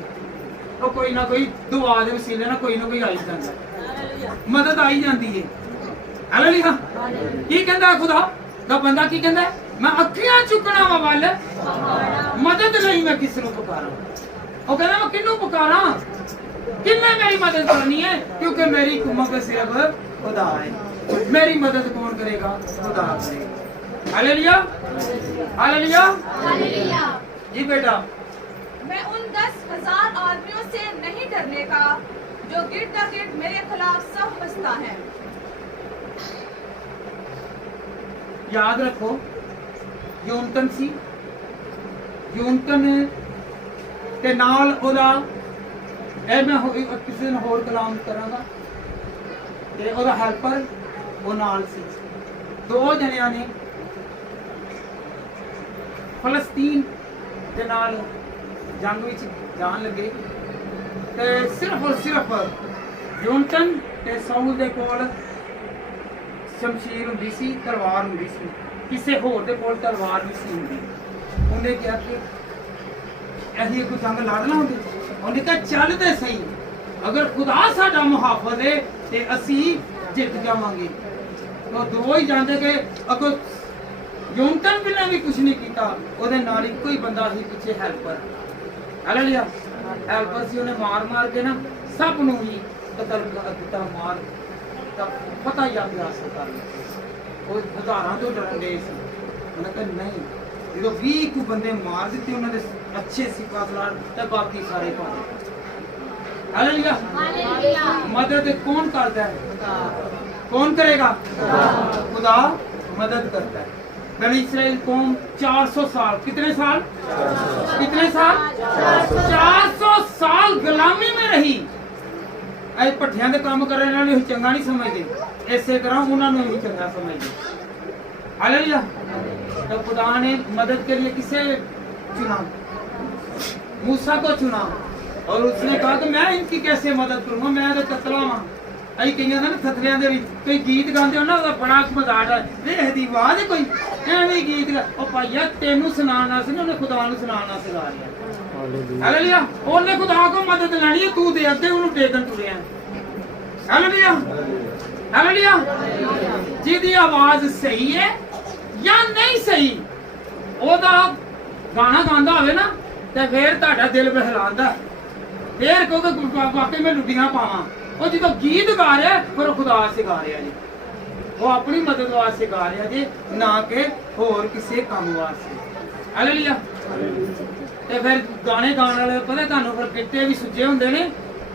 ਉਹ ਕੋਈ ਨਾ ਕੋਈ ਦੁਆ ਦੇ ਵਸੀਲੇ ਨਾਲ ਕੋਈ ਨਾ ਕੋਈ ਆਈ ਜਾਂਦਾ, ਮਦਦ ਆਈ ਜਾਂਦੀ ਹੈ। ਹਾਲੇਲੂਇਆ। ਕੀ ਕਹਿੰਦਾ ਖੁਦਾ ਦਾ ਬੰਦਾ? ਕੀ ਕਹਿੰਦਾ? ਮੈਂ ਅੱਖੀਆਂ ਚੁੱਕਣਾ ਵਾ ਵੱਲ, ਮਦਦ ਲਈ ਮੈਂ ਕਿਸ ਨੂੰ ਪੁਕਾਰਾਂ। ਉਹ ਕਹਿੰਦਾ ਮੈਂ ਕਿਹਨੂੰ ਪੁਕਾਰਾਂ? ਕਿੰਨੇ ਮੇਰੀ ਮਦਦ ਕਰਨੀ ਹੈ? ਕਿਉਂਕਿ ਮੇਰੀ ਕੁਮਤ ਸਿਰਫ ਖੁਦਾ ਹੈ। ਮੇਰੀ ਮਦਦ ਕੌਣ ਕਰੇਗਾ? ਖੁਦਾ ਕਰੇਗਾ। Hallelujah, hallelujah, hallelujah. जी बेटा, मैं उन 10,000 आदमियों से नहीं डरने का जो गिर्द मेरे खिलाफ सब बसता है। याद रखो यूनतन सी, यूनतन के नाल ओदा ए मैं किसी दिन होर कलाम करांगा ते ओदा हेल्पर वो नाल सी। 2 जणियां ने फलस्तीन ਦੇ ਨਾਲ ਜੰਗ ਵਿੱਚ ਜਾਣ ਲੱਗੇ ਤੇ ਸਿਰਫ ਔਰ ਸਿਰਫ ਯੂਨਟਨ ਤੇ ਸਾਊਲ ਦੇ ਕੋਲ ਸ਼ਮਸ਼ੀਰ ਹੁੰਦੀ ਸੀ, ਤਲਵਾਰ ਹੁੰਦੀ ਸੀ। ਕਿਸੇ ਹੋਰ ਦੇ ਕੋਲ ਤਲਵਾਰ ਨਹੀਂ ਸੀ ਹੁੰਦੀ। ਉਹਨੇ ਕਿਹਾ ਕਿ ਅਸੀਂ ਕੋਈ ਜੰਗ ਲੜਨਾ ਹੁੰਦੀ। ਉਹਨੇ ਕਿਹਾ ਚੱਲ ਤੇ ਸਹੀ, ਅਗਰ ਖੁਦਾ ਸਾਡਾ ਮੁਹਾਫਿਜ਼ ਹੈ ਤੇ ਅਸੀਂ ਜਿੱਤ ਜਾਵਾਂਗੇ। ਉਹ ਦੋ ਹੀ ਜਾਂਦੇ ਕਿ ਅਗਰ ਯੂਨਟਨ ਬਿਨਾਂ ਵੀ ਕੁਝ ਨਹੀਂ ਕੀਤਾ, ਉਹਦੇ ਨਾਲ ਇੱਕੋ ਹੀ ਬੰਦਾ ਸੀ ਪਿੱਛੇ ਹੈਲਪਰ। ਹਾਲੇਲੂਇਆ। ਹੈਲਪਰ ਸੀ, ਉਹਨੇ ਮਾਰ ਮਾਰ ਕੇ ਨਾ ਸਭ ਨੂੰ ਹੀ ਕਤਲ ਕਰ ਦਿੱਤਾ। ਮਾਰ ਤਾਂ ਪਤਾ ਹੀ ਆ ਗਿਆ ਸਰਕਾਰ ਉਹ ਹਜ਼ਾਰਾਂ ਤੋਂ ਡਰਨ ਗਏ ਸੀ। ਉਹਨੇ ਕਿਹਾ ਨਹੀਂ, ਜਦੋਂ 20 ਕੁ ਬੰਦੇ ਮਾਰ ਦਿੱਤੇ ਉਹਨਾਂ ਦੇ ਅੱਛੇ ਸਿਪਾਹ ਨਾਲ ਤੇ ਬਾਕੀ ਸਾਰੇ ਭਾਗੇ। ਹਾਲੇਲੂਇਆ। ਹਾਲੇਲੂਇਆ। ਮਦਦ ਕੌਣ ਕਰਦਾ ਹੈ? कौन करेगा? खुदा मदद करता है। बनी इस्राएल कौम 400 साल, कितने साल? कितने साल? 400 साल गुलामी में रही। ऐ पट्ठियां दे काम करने वाले चंगा नहीं समझते, इसे तरह उन्होंने भी चंगा समझते। हालेलुया। तो खुदा ने मदद के लिए किसे चुना? मूसा को चुना और उसने कहा कि मैं इनकी कैसे मदद करूंगा, मैं तो कतला हूं। ਅਸੀਂ ਕਈਆਂ ਦਾ ਨਾ ਥਤਲਿਆਂ ਦੇ ਵਿੱਚ ਕੋਈ ਗੀਤ ਗਾਉਂਦੇ ਉਹਨਾਂ ਦਾ ਬੜਾ ਮਜ਼ਾਕ ਹੈ, ਵੇਖਦੀ ਆਵਾਜ਼ ਕੋਈ ਐਵੇਂ ਗੀਤ ਗਾ ਉਹ ਭਾਈਆ ਤੈਨੂੰ ਸੁਣਾਉਣਾ ਸੀ ਨਾ ਉਹਨੇ ਖੁਦਾ ਨੂੰ ਸੁਣਾਉਣਾ ਸਿਖਾ ਰਿਹਾ ਹਾਲੇਲੂਇਆ ਹਾਲੇਲੂਇਆ ਉਹਨੇ ਖੁਦਾ ਕੋ ਮਦਦ ਲੈਣੀ ਹੈ ਤੂੰ ਦੇ ਅੱਗੇ ਉਹਨੂੰ ਟੇਕਣ ਤੁਰਿਆ ਹਾਲੇਲੂਇਆ ਹਾਲੇਲੂਇਆ ਜਿਹਦੀ ਆਵਾਜ਼ ਸਹੀ ਹੈ ਜਾਂ ਨਹੀਂ ਸਹੀ ਉਹਦਾ ਗਾਣਾ ਗਾਉਂਦਾ ਹੋਵੇ ਨਾ ਤੇ ਫੇਰ ਤੁਹਾਡਾ ਦਿਲ ਬਹਿਲਾਉਂਦਾ ਫੇਰ ਕਹੋਗੇ ਵਾਕਈ ਮੈਂ ਲੁੱਡੀਆਂ ਪਾਵਾਂ ਉਹ ਜਦੋਂ ਗੀਤ ਗਾ ਰਿਹਾ ਫਿਰ ਉਹ ਖੁਦਾ ਵਾਸਤੇ ਗਾ ਰਿਹਾ ਜੀ ਉਹ ਆਪਣੀ ਮਦਦ ਵਾਸਤੇ ਗਾ ਰਿਹਾ ਜੀ ਨਾ ਕਿ ਹੋਰ ਕਿਸੇ ਕੰਮ ਵਾਸਤੇ ਹਾਲੇਲੂਇਆ ਤੇ ਫਿਰ ਗਾਣੇ ਗਾਉਣ ਵਾਲੇ ਪਤਾ ਤੁਹਾਨੂੰ ਫਿਰ ਕਿੱਤੇ ਵੀ ਸੁੱਜੇ ਹੁੰਦੇ ਨੇ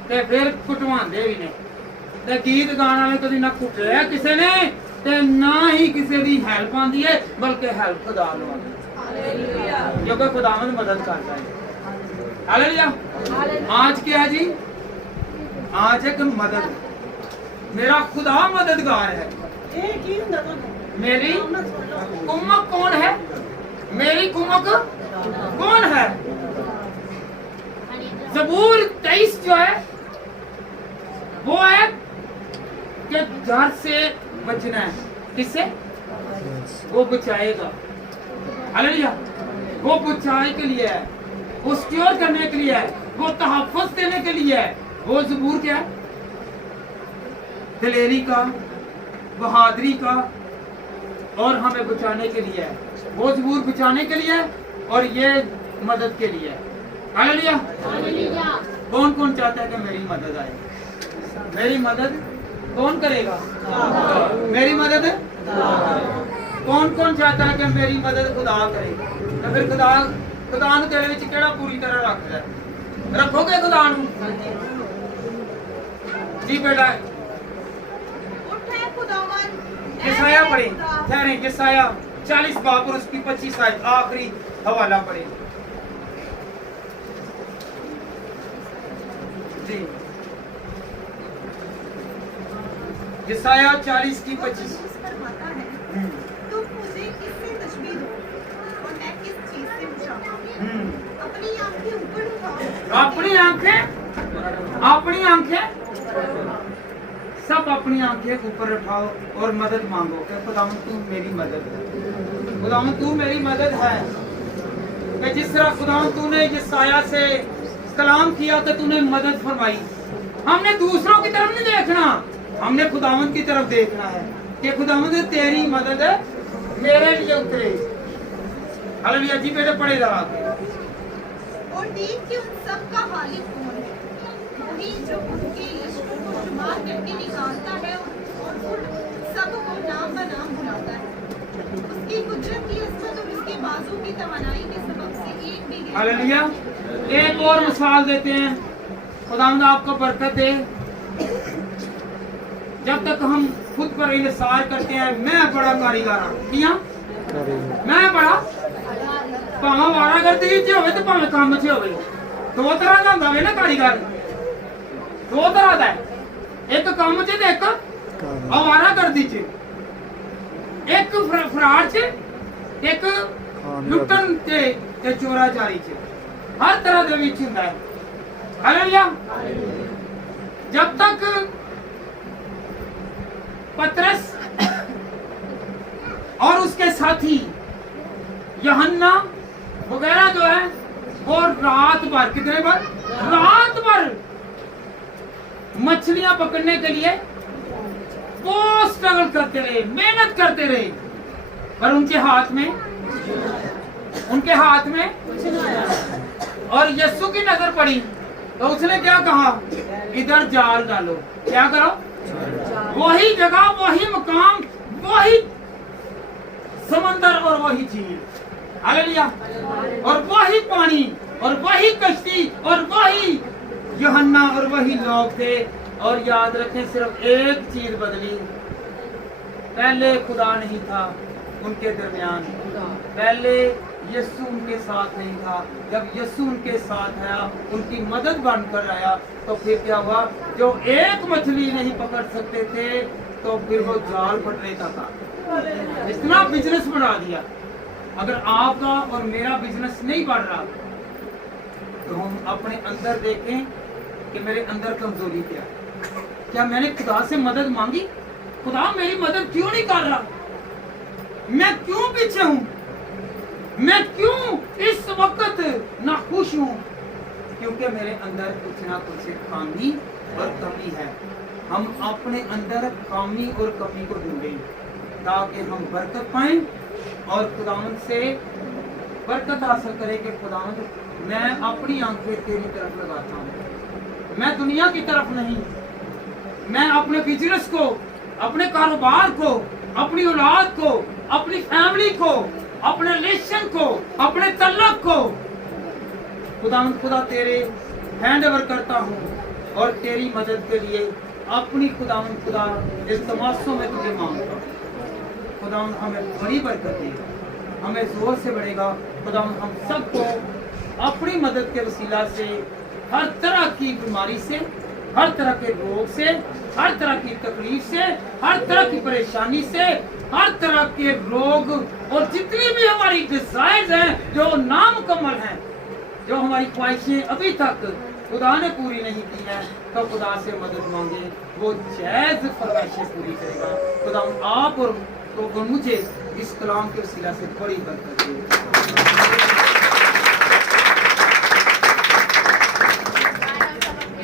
ਤੇ ਫਿਰ ਕੁਟਵਾਉਂਦੇ ਵੀ ਨੇ ਤੇ ਗੀਤ ਗਾਉਣ ਵਾਲੇ ਕਦੀ ਨਾ ਕੁੱਟਿਆ ਕਿਸੇ ਨੇ ਤੇ ਨਾ ਹੀ ਕਿਸੇ ਦੀ ਹੈਲਪ ਆਉਂਦੀ ਹੈ ਬਲਕਿ ਹੈਲਪ ਖੁਦਾ ਨੂੰ ਆਉਂਦੀ है जो कि खुदावंद मदद करता है हालेलुया आज क्या है जी आज एक मदद मेरा खुदा मददगार है मेरी कुमक कौन है मेरी कुमक कौन है ज़बूर 23 जो है वो है कि डर से बचना है किससे वो बचाएगा हालेलुया वो बचाने के लिए है वो सिक्योर करने के लिए है वो तहफ़्फ़ुज़ देने के लिए है वो ज़बूर क्या है दिलेरी का बहादुरी का और हमें बचाने के लिए है वो ज़बूर बचाने के लिए है और ये मदद के लिए है हालेलुया कौन कौन चाहता है कि मेरी मदद आए मेरी मदद कौन करेगा मेरी मदद कौन कौन चाहता है कि मेरी मदद खुदा करे तो फिर खुदा ਨੂੰ ਤੇਰੇ ਵਿੱਚ ਕਿਹੜਾ ਪੂਰੀ ਤਰ੍ਹਾਂ ਰੱਖਦਾ रखोगे खुदा ਨੂੰ जी बेटा उठे खुदावन यसाया पढ़े ठहरे यसाया 40 बाब और उसकी 25 आयत आखिरी हवाला पढ़े जी यसाया 40 की 25 फरमाता है तुम मुझे किससे तशबीह दो और मैं किस चीज से बचाऊं अपनी आंखें ऊपर उठाओ अपनी आंखें सब अपनी आंखें ऊपर उठाओ और मदद मांगो कि खुदावंद तू मेरी मदद है खुदावंद तू मेरी मदद है कि जिस तरह खुदावंद तूने यसाया से कलाम किया कि तूने मदद फरमाई हमने दूसरों की तरफ नहीं देखना हमने खुदावंद की तरफ देखना है कि खुदावंद तेरी मदद मेरे लिए उतरे हालेलुया जी बेटे पढ़े जरा और देख के उन सब का खालिक कौन है वही जो उनके यीशु को शुमार करके निकालता है और उन सबको नाम बनाम बुलाता है उसकी कुदरत की इज्जत और उसके बाजू की तवानाई के सबब से एक भी गैर हालेलुया एक और मिसाल देते हैं खुदावंद आपको बरकत दे जब तक हम खुद पर इंसार करते हैं मैं बड़ा कारीगर हूं किया मैं बड़ा भावें वारागर्दी च होवे ते भावें काम च होवे दो तरह दा हुंदा वे ना कारीगर दो तरह दा है एक काम च ते एक आवारागर्दी च एक फरार च एक लुटन ते चोराचारी च हर तरह दे विच हुंदा है हालेलुया जब तक पतरस और उसके साथी यूहन्ना वगैरह जो है वो रात भर कितने भर रात भर मछलियां पकड़ने के लिए वो स्ट्रगल करते रहे मेहनत करते रहे पर उनके हाथ में और यीशु की नजर पड़ी तो उसने क्या कहा इधर जाल डालो क्या करो वही जगह वही मकाम वही समंदर और वही झील हालेलुया और वही पानी और वही कश्ती और वही यूहन्ना और वही लोग थे और याद रखें सिर्फ एक चीज बदली पहले खुदा नहीं था उनके दरमियान पहले यीशु उनके साथ नहीं था जब यीशु उनके साथ आया उनकी मदद बनकर आया तो फिर क्या हुआ जो एक मछली नहीं पकड़ सकते थे तो फिर वो जाल पकड़ने का था इतना बिजनेस बढ़ा दिया अगर आपका और मेरा बिजनेस नहीं बढ़ रहा तो हम अपने अंदर देखें कि मेरे अंदर कमजोरी क्या मैंने खुदा से मदद मांगी खुदा मेरी मदद क्यों नहीं कर रहा मैं क्यों पीछे हूँ, मैं क्यों इस वक्त नाखुश हूँ? क्योंकि मेरे अंदर कुछ ना कुछ खामी और कमी है। हम अपने अंदर खामी और कमी को ढूंढें ताकि हम बरकत पाएं और खुदावंद से बरकत हासिल करें कि खुदावंद मैं अपनी आंखें तेरी तरफ लगाता हूँ, मैं दुनिया की तरफ नहीं। मैं अपने बिजनेस को, अपने कारोबार को, अपनी औलाद को, अपनी फैमिली को, अपने रिलेशन को, अपने तल्लक को खुदावंद खुदा तेरे हैंड ओवर करता हूँ और तेरी मदद के लिए अपनी खुदावंद खुदा इस तमाशों में तुझे मांगता हूँ। खुदावंद हमें बड़ी बरकत दे, हमें जोर से बढ़ेगा। खुदावंद हम सबको अपनी मदद के वसीला से हर तरह की बीमारी से, हर तरह के रोग से, हर तरह की तकलीफ से, हर तरह की परेशानी से, हर तरह के रोग और जितनी भी हमारी डिजायर्स हैं जो नामुकम्मल हैं, जो हमारी ख्वाहिशें अभी तक खुदा ने पूरी नहीं की है, तो खुदा से मदद मांगे, वो जायज फरमाइशें पूरी करेगा। खुदा आप और मुझे इस कलाम के वसीला से बड़ी बरकत दे।